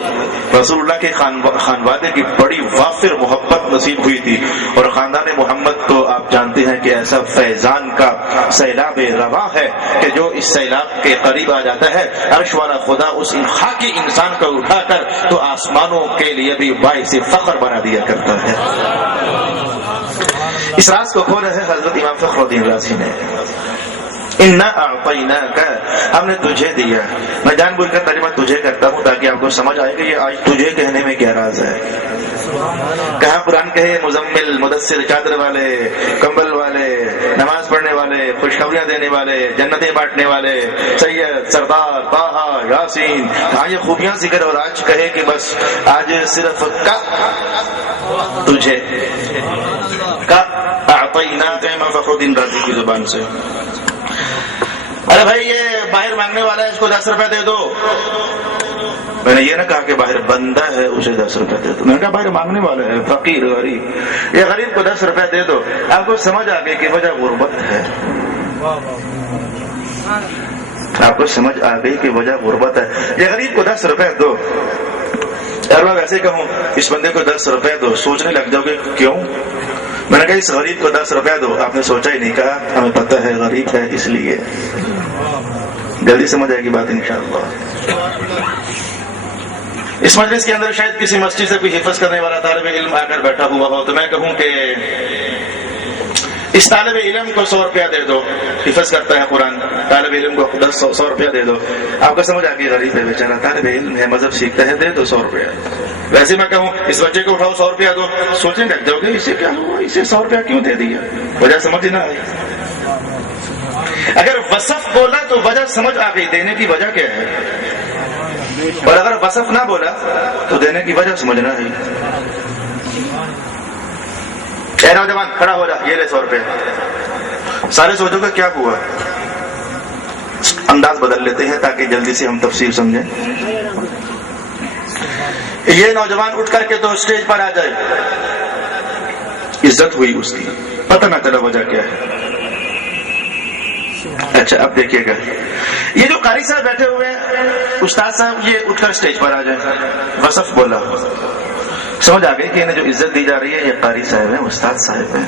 رسول اللہ کے خانوادے کی بڑی وافر محبت نصیب ہوئی تھی. اور خاندان محمد کو آپ جانتے ہیں کہ ایسا فیضان کا سیلاب رواں ہے کہ جو اس سیلاب کے قریب آ جاتا ہے عرش والا خدا اس خاکی انسان کو اٹھا کر تو آسمانوں کے لیے بھی باعث فخر بنا دیا کرتا ہے. اس راز کو کھولا ہے حضرت امام فخر الدین رازی نے. انا اعطیناک، ہم نے تجھے دیا. میں جان بوجھ کر ترجمہ تجھے کرتا ہوں تاکہ آپ کو سمجھ آئے کہ یہ آج تجھے کہنے میں کیا راز ہے. کہاں قرآن کہے مزمل، مدثر، چادر والے، کمبل والے، نماز پڑھنے والے، خوشخبریاں دینے والے، جنتیں بانٹنے والے، سید، سردار، طٰہٰ، یاسین. کہاں یہ خوبیاں ذکر. اور آج کہے کہ بس آج صرف کا تجھے کا اعطیناک. امام فخر الدین رازی کی زبان سے. ارے بھائی یہ باہر مانگنے والا ہے، اس کو 10 روپے دے دو. میں نے یہ نہ کہا کہ باہر بندہ ہے اسے 10 روپے دے دو. میں نے کہا باہر مانگنے والا ہے، فقیر، غریب. یہ غریب کو 10 روپے دے دو. آپ کو سمجھ آ گئی کہ وجہ غربت ہے. آپ کو سمجھ آ گئی کہ وجہ غربت ہے. یہ غریب کو 10 روپے دو. یار میں ویسے کہوں اس بندے کو 10 روپے دو, سوچنے لگ جاؤ گے کیوں. میں نے کہا اس غریب کو 10 روپے دو. آپ نے سوچا ہی نہیں, کہا ہمیں پتہ ہے غریب ہے اس لیے. جلدی سمجھ آئے گی بات انشاءاللہ. اس مجلس کے اندر شاید کسی مسجد سے کوئی حفظ کرنے والا طالب علم آ کر بیٹھا ہوا ہو, تو میں کہوں کہ اس طالب علم کو 100 روپیہ دے دو, حفظ کرتا ہے قرآن, طالب علم کو 100 روپیہ دے دو. آپ کو سمجھ آ گئی غریب ہے بیچارہ, طالب علم ہے, مذہب سیکھتا ہے, دے دو 100 روپیہ. ویسے میں کہوں اس بچے کو اٹھاؤ 100 روپیہ دو, سوچنے لگ جاؤ گے اسے کیا ہوا, اسے 100 روپیہ کیوں دے دیا, وجہ سمجھ نہ آئی. اگر وصف بولا تو وجہ سمجھ آ گئی, دینے کی وجہ کیا ہے. اور اگر وصف نہ بولا تو دینے کی وجہ سمجھنا ہے. اے نوجوان کھڑا ہو جا, یہ لے 100 روپے. سارے سوچو گے کیا ہوا. انداز بدل لیتے ہیں تاکہ جلدی سے ہم تفسیر سمجھیں. یہ نوجوان اٹھ کر کے تو اسٹیج پر آ جائے, عزت ہوئی اس کی, پتہ نہ چلا وجہ کیا ہے. اچھا اب دیکھیے گا, یہ جو قاری صاحب بیٹھے ہوئے ہیں, استاد صاحب یہ اٹھ کر اسٹیج پر آ جائیں, وصف بولا, سمجھ آ گئی کہ انہیں جو عزت دی جا رہی ہے یہ قاری صاحب ہیں, استاد صاحب ہیں.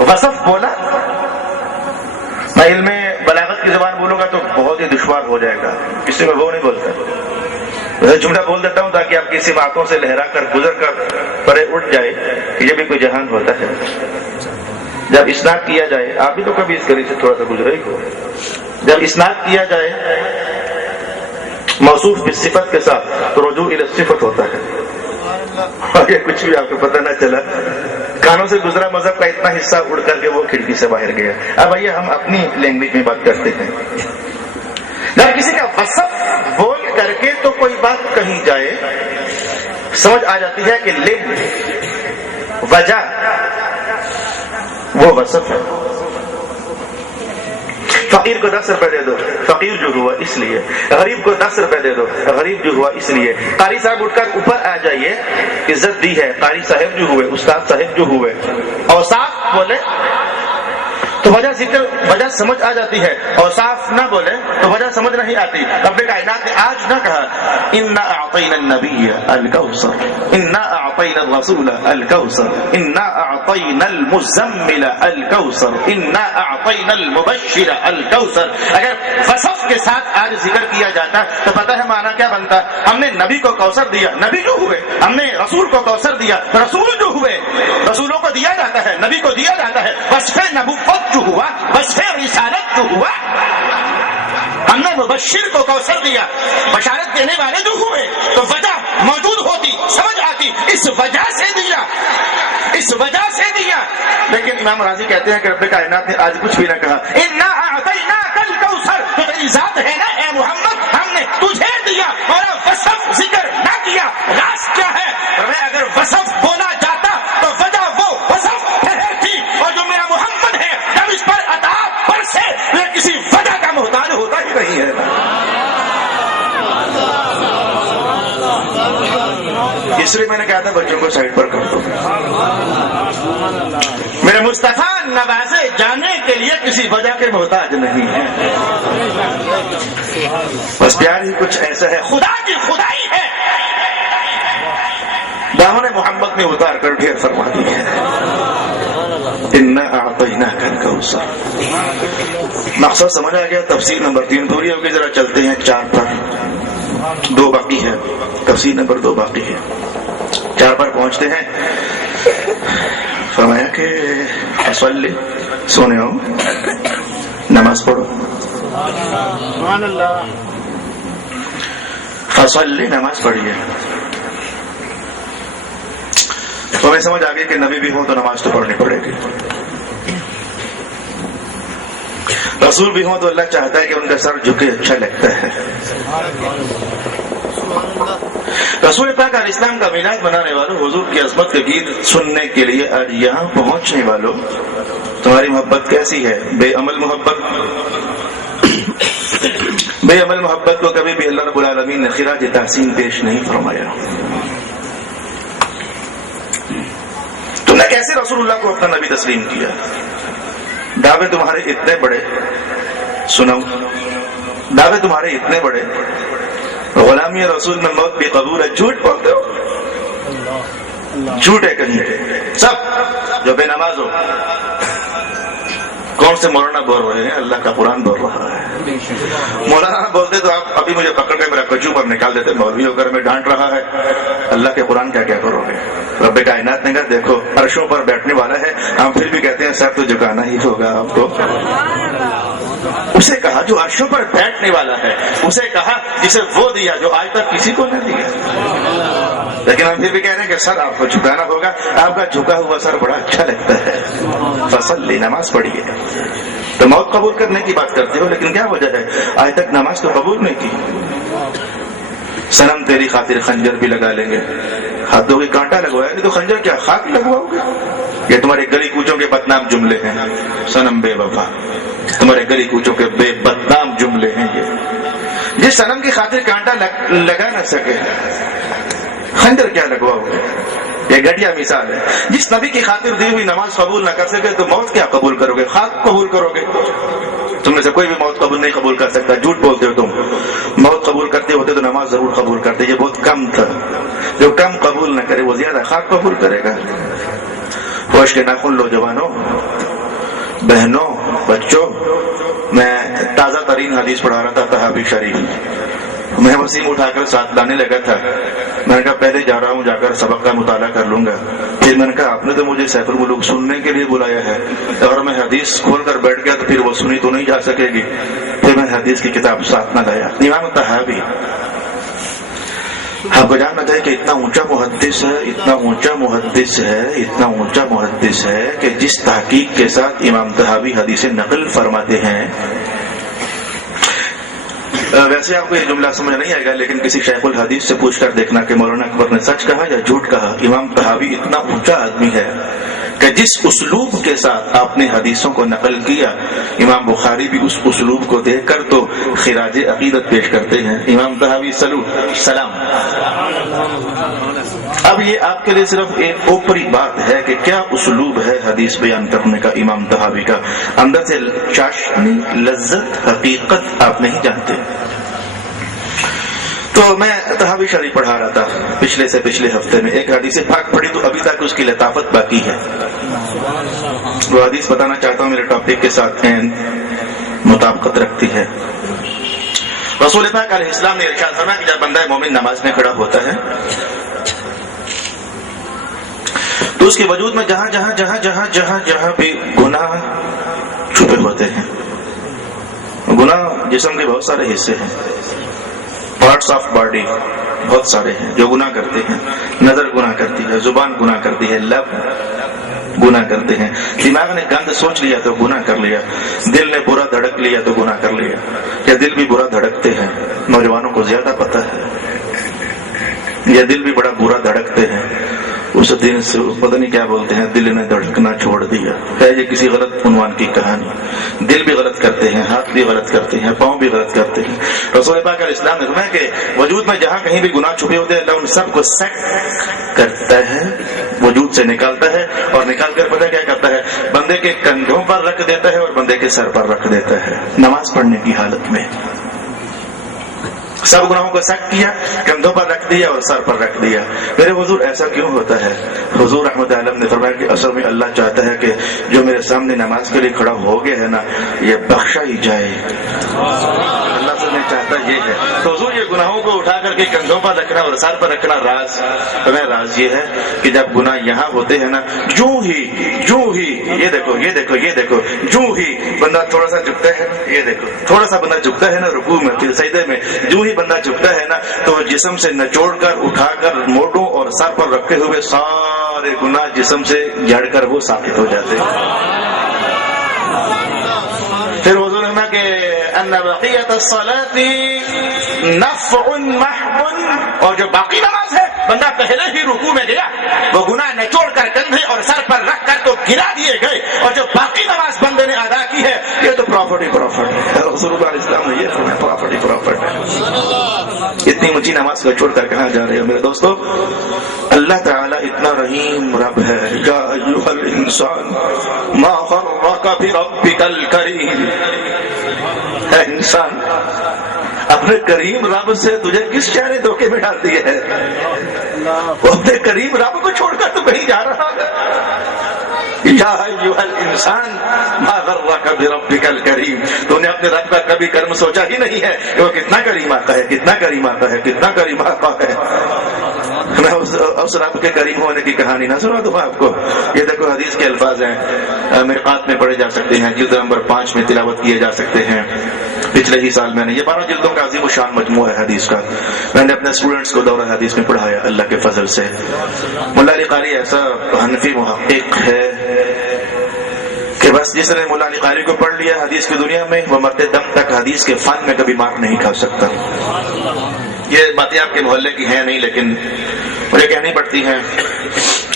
وصف بولا, میں علم بلاغت کی زبان بولوں گا تو بہت ہی دشوار ہو جائے گا, اس لیے میں وہ نہیں بولتا. جملہ بول دیتا ہوں تاکہ آپ کسی باتوں سے لہرا کر گزر کر پرے اٹھ جائے کہ یہ بھی کوئی جہان ہوتا ہے. جب اسناد کیا جائے, آپ بھی تو کبھی اس قریب سے تھوڑا سا گزرے ہی ہو, جب اسناد کیا جائے موصوف بالصفت کے ساتھ تو رجوع الی الصفت ہوتا ہے. آگے کچھ بھی آپ کو پتہ نہ چلا, کانوں سے گزرا مذہب کا اتنا حصہ اڑ کر کے وہ کھڑکی سے باہر گیا. اب آئیے ہم اپنی لینگویج میں بات کرتے ہیں. جب کسی کا وصف بول کر کے تو کوئی بات کہی جائے, سمجھ آ جاتی ہے کہ لم, وجہ, وہ وصف ہے. فقیر کو 10 روپے دے دو, فقیر جو ہوا اس لیے. غریب کو 10 روپے دے دو, غریب جو ہوا اس لیے. قاری صاحب اٹھ کر اوپر آ جائیے, عزت دی ہے. قاری صاحب جو ہوئے, استاد صاحب جو ہوئے, اوصاف بولے تو وجہ ذکر, وجہ سمجھ آ جاتی ہے. اوصاف نہ بولے تو وجہ سمجھ نہیں آتی. رب کائنات نے آج نہ کہا انا اعطینا النبی الکوثر, انا اعطینا الرسول الکوثر, انا اعطینا المزمل الکوثر, انا اعطینا المبشر الکوثر. اگر وصف کے ساتھ آج ذکر کیا جاتا تو پتہ ہے معنی کیا بنتا. ہم نے نبی کو کوثر دیا, نبی جو ہوئے. ہم نے رسول کو کوثر دیا, رسول جو ہوئے. رسولوں کو دیا جاتا ہے, نبی کو دیا جاتا ہے. وصف نبوت جو ہوا, وصف رسالت جو ہوا. ہم نے مبشر کو کوثر دیا, بشارت دینے والے جو ہوئے. تو وجہ موجود ہوتی, سمجھ آتی, اس وجہ سے دیا, اس وجہ سے دیا. لیکن امام راضی کہتے ہیں کہ رب کائنات نے آج کچھ بھی نہ کہا انا اعطیناک الکوثر, تو تیری ذات ہے نا اے محمد, ہم نے تجھے دیا, اور وصف ذکر نہ کیا. راز کیا ہے. اگر وصف بولا جاتا تو وجہ وہ وصف ٹھہرتی, اور جو میرا محمد ہے جب اس پر عطا برسے یہ کسی وجہ کا محتاج ہوتا ہی نہیں ہے. اس لیے میں نے کہا تھا بچوں کو سائڈ پر کر دو. میرے مصطفیٰ نوازے جانے کے لیے کسی وجہ کے محتاج نہیں ہے, بس پیار ہی کچھ ایسا ہے, خدا کی خدائی ہے, دامن محمد میں اتار کر ڈھیر فرما دی ہے. انا اعطیناک الکوثر. مقصد سمجھ آ گیا. تفسیر نمبر 3 پوری ہوگی. ذرا چلتے ہیں 4 پر, 2 باقی ہے. تفسیر نمبر 2 باقی ہے. 4 پر پہنچتے ہیں. فرمایا کہ فصلی, سونے ہو, نماز پڑھو. سبحان اللہ. فصلی, نماز پڑھیے. تو ہمیں سمجھ آ گئی کہ نبی بھی ہو تو نماز تو پڑھنی پڑے گی. رسول بھی ہوں تو اللہ چاہتا ہے کہ ان کا سر جھکے, اچھا لگتا ہے. رسول پاک علیہ السلام کا میلاد منانے والوں, حضور کی عظمت کے گیت سننے کے لیے آج یہاں پہنچنے والوں, تمہاری محبت کیسی ہے؟ بے عمل محبت. بے عمل محبت کو کبھی بھی اللہ رب العالمین نے خراج تحسین پیش نہیں فرمایا. تم نے کیسے رسول اللہ کو اپنا نبی تسلیم کیا؟ دعوے تمہارے اتنے بڑے، سنو، دعوے تمہارے اتنے بڑے، غلامی رسول میں موت بھی قبول ہے، جھوٹ بولتے ہو، جھوٹ ہے کہیں سب جو بے نماز ہو۔ کون سے مولانا بول رہے ہیں؟ اللہ کا قرآن بول رہا ہے۔ مولانا بولتے تو آپ ابھی مجھے پکڑ کے میرا کچو پر نکال دیتے، مولوی ہو کر میں ڈانٹ رہا ہے، اللہ کے قرآن کیا کیا کرو گے؟ رب کائنات نے کہا دیکھو عرشوں پر بیٹھنے والا ہے، ہم پھر بھی کہتے ہیں سر تو جھکانا ہی ہوگا آپ کو۔ اسے کہا جو عرشوں پر بیٹھنے والا ہے، اسے کہا جسے وہ دیا جو آج تک کسی کو نہ دیا، لیکن ہم پھر بھی کہہ رہے ہیں کہ سر آپ کو جھکانا ہوگا، آپ کا جھکا ہوا سر بڑا اچھا لگتا ہے، فصلی نماز پڑھیے۔ تو موت قبول کرنے کی بات کرتے ہو، لیکن کیا وجہ ہے؟ آج تک نماز تو قبول نہیں کی۔ صنم تیری خاطر خنجر بھی لگا لیں گے، ہاتھوں کے کانٹا لگوایا تو خنجر کیا خاک لگواؤ گے؟ یہ تمہارے گلی کوچوں کے بدنام جملے ہیں، صنم بے وفا، تمہارے گلی کوچوں کے بے بدنام جملے ہیں یہ۔ جس صنم کی خاطر کانٹا لگا نہ سکے خنجر کیا لگواؤ گے؟ یہ گھٹیا مثال ہے۔ جس نبی کی خاطر دی ہوئی نماز قبول نہ کر سکے تو موت کیا قبول کرو گے؟ خاک قبول کرو گے؟ تم میں سے کوئی بھی موت قبول نہیں قبول کر سکتا، جھوٹ بولتے ہو تم۔ موت قبول کرتے ہوتے تو نماز ضرور قبول کرتے، یہ بہت کم تھا۔ جو کم قبول نہ کرے وہ زیادہ خاک قبول کرے گا۔ ہوش کے ناخن نوجوانوں، بہنوں، بچوں، میں تازہ ترین حدیث پڑھا رہا تھا تحابی شریف، میں وسیم اٹھا کر ساتھ لانے لگا تھا، میں نے کہا پہلے جا رہا ہوں، جا کر سبق کا مطالعہ کر لوں گا۔ پھر میں نے کہا آپ نے تو مجھے سیف الملوک سننے کے لیے بلایا ہے، اگر میں حدیث کھول کر بیٹھ گیا تو پھر وہ سنی تو نہیں جا سکے گی، پھر میں حدیث کی کتاب ساتھ نہ لایا۔ امام طحاوی، آپ کو جاننا چاہیے کہ اتنا اونچا محدث ہے، اتنا اونچا محدث ہے، اتنا اونچا محدث ہے کہ جس تحقیق کے ساتھ امام طحاوی حدیث نقل فرماتے ہیں، ویسے آپ کو یہ جملہ سمجھ نہیں آئے گا، لیکن کسی شیخ الحدیث سے پوچھ کر دیکھنا کہ مولانا اکبر نے سچ کہا یا جھوٹ کہا۔ امام طحاوی اتنا اونچا آدمی ہے کہ جس اسلوب کے ساتھ آپ نے حدیثوں کو نقل کیا، امام بخاری بھی اس اسلوب کو دیکھ کر تو خراج عقیدت پیش کرتے ہیں۔ امام طحاوی سلوٹ، سلام۔ اب یہ آپ کے لیے صرف ایک اوپری بات ہے کہ کیا اسلوب ہے حدیث بیان کرنے کا امام طحاوی کا، اندر سے چاشنی، لذت، حقیقت آپ نہیں جانتے۔ تو میں طحاوی شریف پڑھا رہا تھا پچھلے سے پچھلے ہفتے میں، ایک حدیث پاک پڑھی تو ابھی تک اس کی لطافت باقی ہے۔ وہ حدیث بتانا چاہتا ہوں، میرے ٹاپک کے ساتھ مطابقت رکھتی ہے۔ رسول پاک علیہ السلام نے ارشاد فرمایا کہ جب بندہ مومن نماز میں کھڑا ہوتا ہے تو اس کے وجود میں جہاں جہاں جہاں جہاں جہاں جہاں بھی گناہ چھپے ہوتے ہیں، گناہ جسم کے بہت سارے حصے ہیں، پارٹس آف باڈی بہت سارے ہیں جو گناہ کرتے ہیں۔ نظر گناہ کرتی ہے، زبان گناہ کرتی ہے، لب گناہ کرتے ہیں، دماغ نے گند سوچ لیا تو گناہ کر لیا، دل نے برا دھڑک لیا تو گناہ کر لیا۔ یا دل بھی برا دھڑکتے ہیں، نوجوانوں کو زیادہ پتہ ہے، یا دل بھی بڑا برا دھڑکتے ہیں، اس دن سے پتہ نہیں کیا بولتے ہیں، دل نے دھڑکنا چھوڑ دیا ہے۔ یہ کسی غلط عنوان کی کہانی۔ دل بھی غلط کرتے ہیں، ہاتھ بھی غلط کرتے ہیں، پاؤں بھی غلط کرتے ہیں۔ رسول پاک علیہ السلام نے فرمایا کہ وجود میں جہاں کہیں بھی گناہ چھپے ہوتے ہیں، اللہ ان سب کو سیٹ کرتا ہے، وجود سے نکالتا ہے، اور نکال کر پتہ کیا کرتا ہے، بندے کے کندھوں پر رکھ دیتا ہے اور بندے کے سر پر رکھ دیتا ہے نماز پڑھنے کی حالت میں۔ سب گناہوں کو سیٹ کیا، کندھوں پر رکھ دیا اور سر پر رکھ دیا۔ میرے حضور ایسا کیوں ہوتا ہے؟ حضور رحمت اللہ علیہ نے فرمایا کہ اصل میں اللہ چاہتا ہے کہ جو میرے سامنے نماز کے لیے کھڑا ہو گیا ہے نا، یہ بخشا ہی جائے، اللہ سے چاہتا یہ ہے۔ تو حضور یہ گناہوں کو اٹھا کر کے کندھوں پر رکھنا اور سر پر رکھنا راز یہ ہے کہ جب گناہ یہاں ہوتے ہیں نا، جو ہی یہ دیکھو جو ہی بندہ تھوڑا سا جھکتا ہے، یہ دیکھو تھوڑا سا بندہ جھکتا ہے نا رکوع میں، پھر سجدے میں، جو ہی بندہ جھکتا ہے نا تو جسم سے نچوڑ کر اٹھا کر موٹوں اور سر پر رکھے ہوئے سارے گناہ جسم سے جھڑ کر وہ ثابت ہو جاتے ہیں۔ پھر حضور نے کہا کہ ان بقیت الصلاۃ نفع محض، اور جو باقی نماز ہے بندہ پہلے ہی رکوع میں گیا، وہ گناہ نچوڑ کر کندھے اور سر پر رکھ کر تو گرا دیے گئے، اور جو باقی نماز بندے نے ادا کی ہے یہ تو پروفٹ ہے۔ رسول اللہ علیہ السلام نے یہ فرمایا، پروفٹ ہے۔ اتنی اونچی نماز کو چھوڑ کر کہاں جا رہے ہو میرے دوستو؟ اللہ تعالیٰ اتنا کتنا رحیم رب ہے. یا ایھا الانسان ما غرک بربک الکریم. اے انسان اپنے کریم رب سے تجھے کس شے نے دھوکے میں ڈال دیا ہے؟ وہ اپنے کریم رب کو چھوڑ کر تو کہیں جا رہا ہے. یا ایھا الانسان ما غرک بربک الکریم. تو نے اپنے رب کا کبھی کرم سوچا ہی نہیں ہے کہ وہ کتنا کریم آتا ہے, کتنا کریم آتا ہے, کتنا کریم آتا ہے. میں اس رب کے کریم ہونے کی کہانی نہ سنا دوں آپ کو. یہ دیکھو حدیث کے الفاظ ہیں, مرقات میں پڑھے جا سکتے ہیں, جلد نمبر 5 میں تلاوت کیے جا سکتے ہیں. پچھلے ہی سال میں نے یہ 12 جلدوں کا عظیم الشان مجموعہ ہے حدیث کا, میں نے اپنے اسٹوڈنٹس کو دورہ حدیث میں پڑھایا اللہ کے فضل سے. ملا علی قاری ایسا حنفی محقق ہے کہ بس جس نے مولا علی قاری کو پڑھ لیا حدیث کی دنیا میں, وہ مرتے دم تک حدیث کے فن میں کبھی مار نہیں کھا سکتا. یہ باتیں آپ کے محلے کی ہیں نہیں, لیکن مجھے کہنی پڑتی ہیں.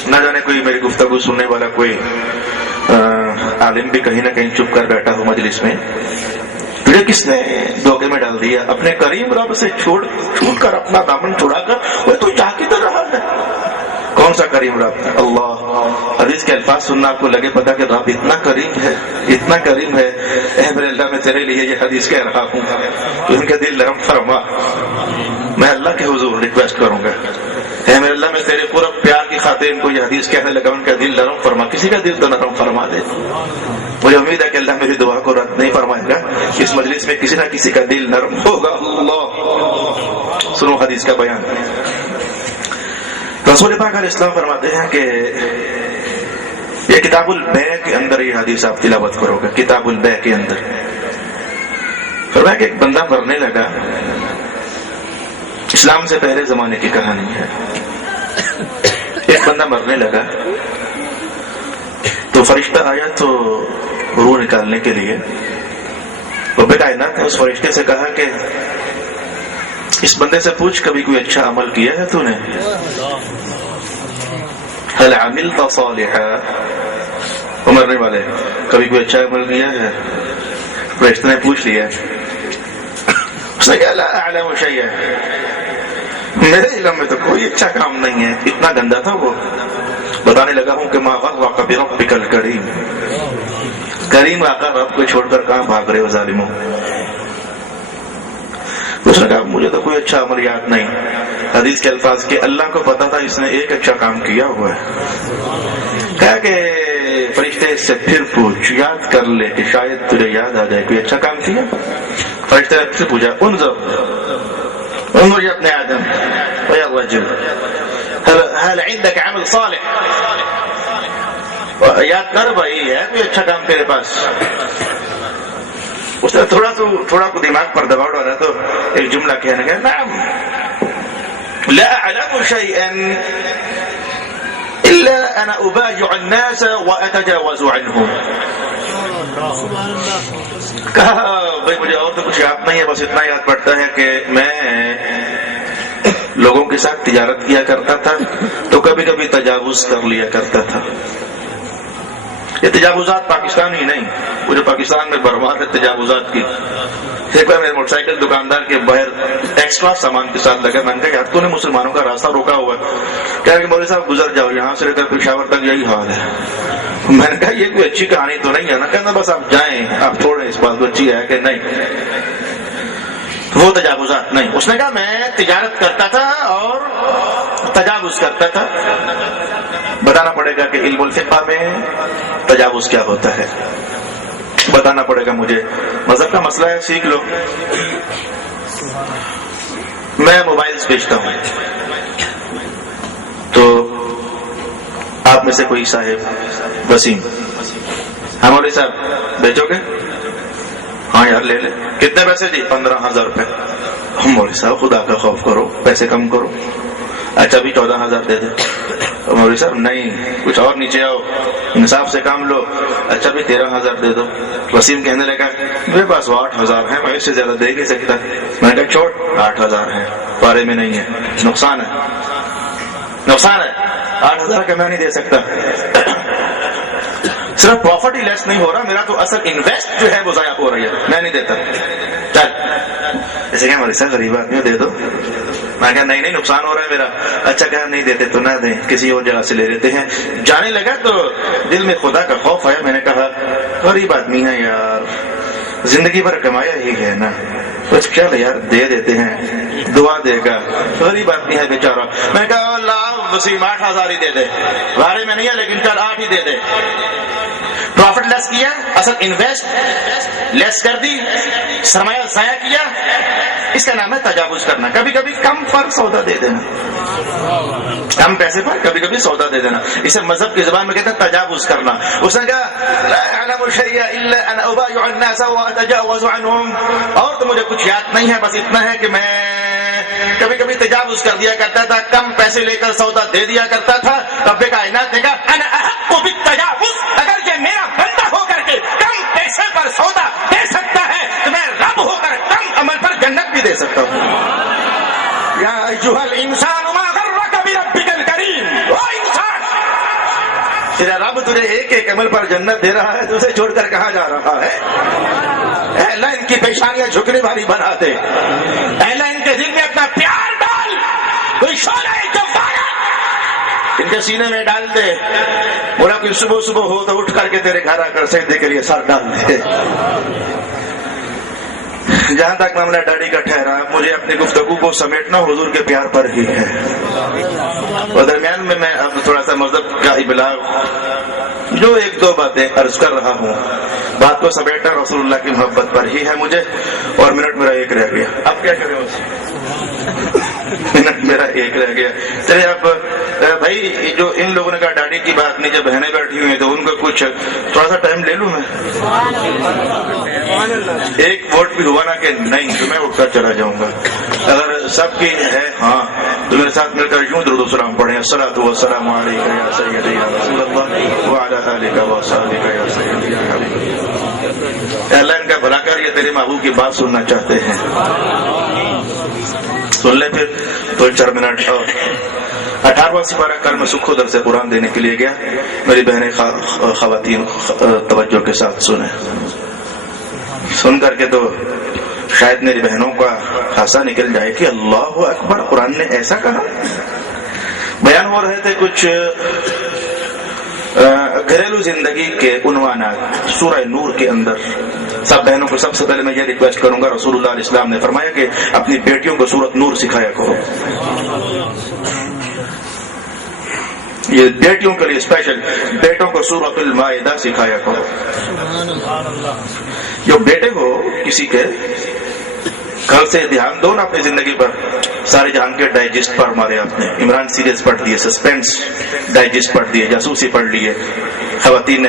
نہ جانے کوئی میری گفتگو سننے والا کوئی عالم بھی کہیں نہ کہیں چپ کر بیٹھا ہو مجلس میں, تجھے کس نے دھوکے میں ڈال دیا؟ اپنے کریم رب سے چھوڑ کر, اپنا دامن چھڑا کر وہ تو جا کے تو رہا ہے. کون سا کریم رب؟ اللہ. حدیث کے الفاظ سننا آپ کو لگے پتا کہ رب اتنا کریم ہے, اتنا کریم ہے. اے میرے اللہ, میں تیرے لیے یہ حدیث کہہ رہا ہوں کہ ان کے دل نرم فرما. میں اللہ کے حضور ریکویسٹ کروں گا, اے میرے اللہ, میں تیرے قرب پیار کی خاطر ان کو یہ حدیث کہنے لگا, ان کا دل نرم فرما. کسی کا دل تو نرم فرما دے. مجھے امید ہے کہ اللہ میری دعا کو رد نہیں فرمائے گا. اس مجلس میں کسی نہ کسی کا دل نرم ہوگا. اللہ. سنو حدیث کا بیان. رسول پاک علیہ السلام فرماتے ہیں کہ یہ کتاب البیع کے اندر یہ حدیث آپ تلاوت کرو گے. کتاب البیع کے اندر فرمایا کہ ایک بندہ مرنے لگا. اسلام سے پہلے زمانے کی کہانی ہے. ایک بندہ مرنے لگا تو فرشتہ آیا تو روح نکالنے کے لیے. رب کائنات نے اس فرشتے سے کہا کہ اس بندے سے پوچھ کبھی کوئی اچھا عمل کیا ہے تو نے؟ هل عملت صالحا. وہ مرنے والے کبھی کوئی اچھا عمل کیا ہے؟ فرشتے نے پوچھ لیا. اس نے کہا لا اعلم شیئا, میرے علم میں تو کوئی اچھا کام نہیں ہے. اتنا گندا تھا وہ. بتانے لگا ہوں کہ ما غرک بربک الکریم. کریم آقا رب کو چھوڑ کر کہاں بھاگ رہے ہو ظالموں. اس نے کہا مجھے تو کوئی اچھا عمل یاد نہیں. حدیث کے الفاظ کہ اللہ کو پتا تھا اس نے ایک اچھا کام کیا ہوا ہے. کہا کہ فرشتے سے پھر پوچھ, یاد کر لے کہ شاید تجھے یاد آ جائے کوئی اچھا کام کیا. فرشتے سے پوچھا انظر یا ابن آدم ويا الرجل هل عندك عمل صالح. یاد کر بھائی, ہے کوئی اچھا کام تیرے پاس؟ اس نے تھوڑا کو دماغ پر دباؤ ڈالا تو ایک جملہ کہنے گیا, نعم لا اعلم شيئا الا انا ابايع الناس واتجاوز عنهم. کہا بھائی مجھے اور تو کچھ یاد نہیں ہے, بس اتنا یاد پڑتا ہے کہ میں لوگوں کے ساتھ تجارت کیا کرتا تھا تو کبھی کبھی تجاوز کر لیا کرتا تھا. یہ تجاوزات پاکستان ہی نہیں, پورے پاکستان میں برباد ہے تجاوزات کی. ایک بار میرے موٹر سائیکل دکاندار کے باہر ایکسٹرا سامان کے ساتھ لگا. میں نے کہا یار تو نے مسلمانوں کا راستہ روکا ہوا ہے. کہا کہ مولوی صاحب گزر جاؤ, یہاں سے لے کر پشاور تک یہی حال ہے. میں نے کہا یہ کوئی اچھی کہانی تو نہیں ہے نا؟ کہنا بس آپ جائیں, آپ چھوڑیں اس بات کو, اچھی ہے کہ نہیں. وہ تجاوزات نہیں. اس نے کہا میں تجارت کرتا تھا اور تجاوز کرتا تھا. بتانا پڑے گا کہ علم الفقہ میں تجاوز کیا ہوتا ہے, بتانا پڑے گا مجھے. مذہب کا مسئلہ ہے, سیکھ لو. میں موبائلز بیچتا ہوں تو آپ میں سے کوئی صاحب وسیم, ہمارے صاحب بیچو گے؟ ہاں یار لے لے. کتنے پیسے جی؟ 15,000 روپے. مولوی صاحب خدا کا خوف کرو, پیسے کم کرو. اچھا بھی 14,000 دے دے. مولوی صاحب نہیں, کچھ اور نیچے آؤ, انصاف سے کام لو. اچھا بھی 13,000 دے دو. وسیم کہنے لگا میرے پاس 8,000 ہیں, میں اس سے زیادہ دے نہیں سکتا. میں نے کہا چھوڑ, 8,000 ہیں, پارے میں نہیں ہے, نقصان ہے, نقصان ہے. 8,000 کا میں نہیں دے سکتا. صرف پروفٹ ہی لیس نہیں ہو رہا، میرا تو اصل انویسٹ جو ہے وہ ضائع ہو رہی ہے، میں نہیں دیتا. چل ایسے کہ ہمارے ساتھ غریب آدمی دے دو. میں کہا نہیں نقصان ہو رہا ہے میرا. اچھا کہا نہیں دیتے تو نہ دیں، کسی اور جگہ سے لے لیتے ہیں. جانے لگا تو دل میں خدا کا خوف آیا. میں نے کہا غریب آدمی ہے یار، زندگی بھر کمایا ہی ہے نا، کچھ چل یار دے دیتے ہیں، دعا دے گا، غریب آدمی ہے بیچارہ. میں نے کہا اللہ وسیم 8,000 ہی دے دے، بارے میں نہیں ہے لیکن چل 8 ہی دے دے. پروفٹ لیس کیا، اصل انویسٹ لیس کر دی، سرمایہ ضائع کیا. اس کا نام ہے تجاوز کرنا. کبھی کبھی کم پر سودا دے دینا، کم پیسے پر کبھی کبھی سودا دے دینا، اسے مذہب کی زبان میں کہتے ہیں تجاوز کرنا. اس نے کہا لا اعلم شيئا الا ان ابايع الناس واتجاوز عنهم، اور تو مجھے کچھ یاد نہیں ہے، بس اتنا ہے کہ میں کبھی کبھی تجاوز کر دیا کرتا تھا، کم پیسے لے کر سودا دے دیا کرتا تھا. رب کائنات نے کہا انا احق بالتجاوز، اگر یہ میرا بندہ ہو کر کے کم پیسے پر سودا دے سکتا ہے تو میں رب ہو کر کم عمل پر جنت بھی دے سکتا ہوں. یا ایھا الانسان ما غرک بربک الکریم، او انسان تیرا رب تجھے ایک ایک عمل پر جنت دے رہا ہے، تو اسے چھوڑ کر کہاں جا رہا ہے؟ اے اللہ ان کی پیشانیاں جھکنے والی بنا دے، اے اللہ ان کے دل میں اپنا پیار ڈال، کوئی شعلہ جوارہ ان کے سینے میں ڈال دے. بولا کہ صبح صبح ہو تو اٹھ کر کے تیرے گھر آ کر سجدے کے لیے سر ڈال دے. جہاں تک معاملہ ڈیڈی کا ٹھہرا، مجھے اپنی گفتگو کو سمیٹنا حضور کے پیار پر ہی ہے. اور درمیان میں اب تھوڑا سا مذہب کا ابلاغ جو ایک دو باتیں عرض کر رہا ہوں، بات کو سمیٹنا رسول اللہ کی محبت پر ہی ہے مجھے. اور منٹ میرا ایک رہ گیا، اب کیا کریں؟ منٹ میرا ایک رہ گیا. چلے اب بھائی جو ان لوگوں نے کہا ڈیڈی کی بات نہیں، جب بہنیں بیٹھی ہوئی ہیں تو ان کو کچھ تھوڑا سا ٹائم لے لوں میں. ایک ووٹ بھی ہوا نا کہ نہیں تو میں اٹھ کر چلا جاؤں گا. اگر سب کی ہے ہاں تو میرے ساتھ مل کر یوں درود و سلام پڑھیں. الصلاۃ والسلام علیک یا سیدی یا رسول اللہ وعلی آلک وصحبک یا سیدی یا حبیب. اللہ ان کا بھلا کر، یہ تیرے محبوب کی بات سننا چاہتے ہیں. سن لیں پھر 2-4 منٹ. اور 18واں سپارہ کل میں سکھو در سے قرآن دینے کے لیے گیا. میری بہنیں خواتین توجہ کے ساتھ سنیں. سن کر کے تو شاید میری بہنوں کا خاصا نکل جائے کہ اللہ اکبر، قرآن نے ایسا کہا. بیان ہو رہے تھے کچھ گھریلو زندگی کے عنوانات سورہ نور کے اندر. سب بہنوں کو سب سے پہلے میں یہ ریکویسٹ کروں گا، رسول اللہ علیہ السلام نے فرمایا کہ اپنی بیٹیوں کو سورۃ نور سکھایا کرو. یہ بیٹیوں کے لیے اسپیشل، بیٹوں کو سورۃ المائدہ سکھایا کرو. جو بیٹے ہو کسی کے، کل سے دھیان دو نا اپنی زندگی پر. سارے جہان کے ڈائجسٹ پڑھ مارے آپ نے، عمران سیریز پڑھ دیے، سسپینس ڈائجسٹ پڑھ دیے، جاسوسی پڑھ لیے. خواتین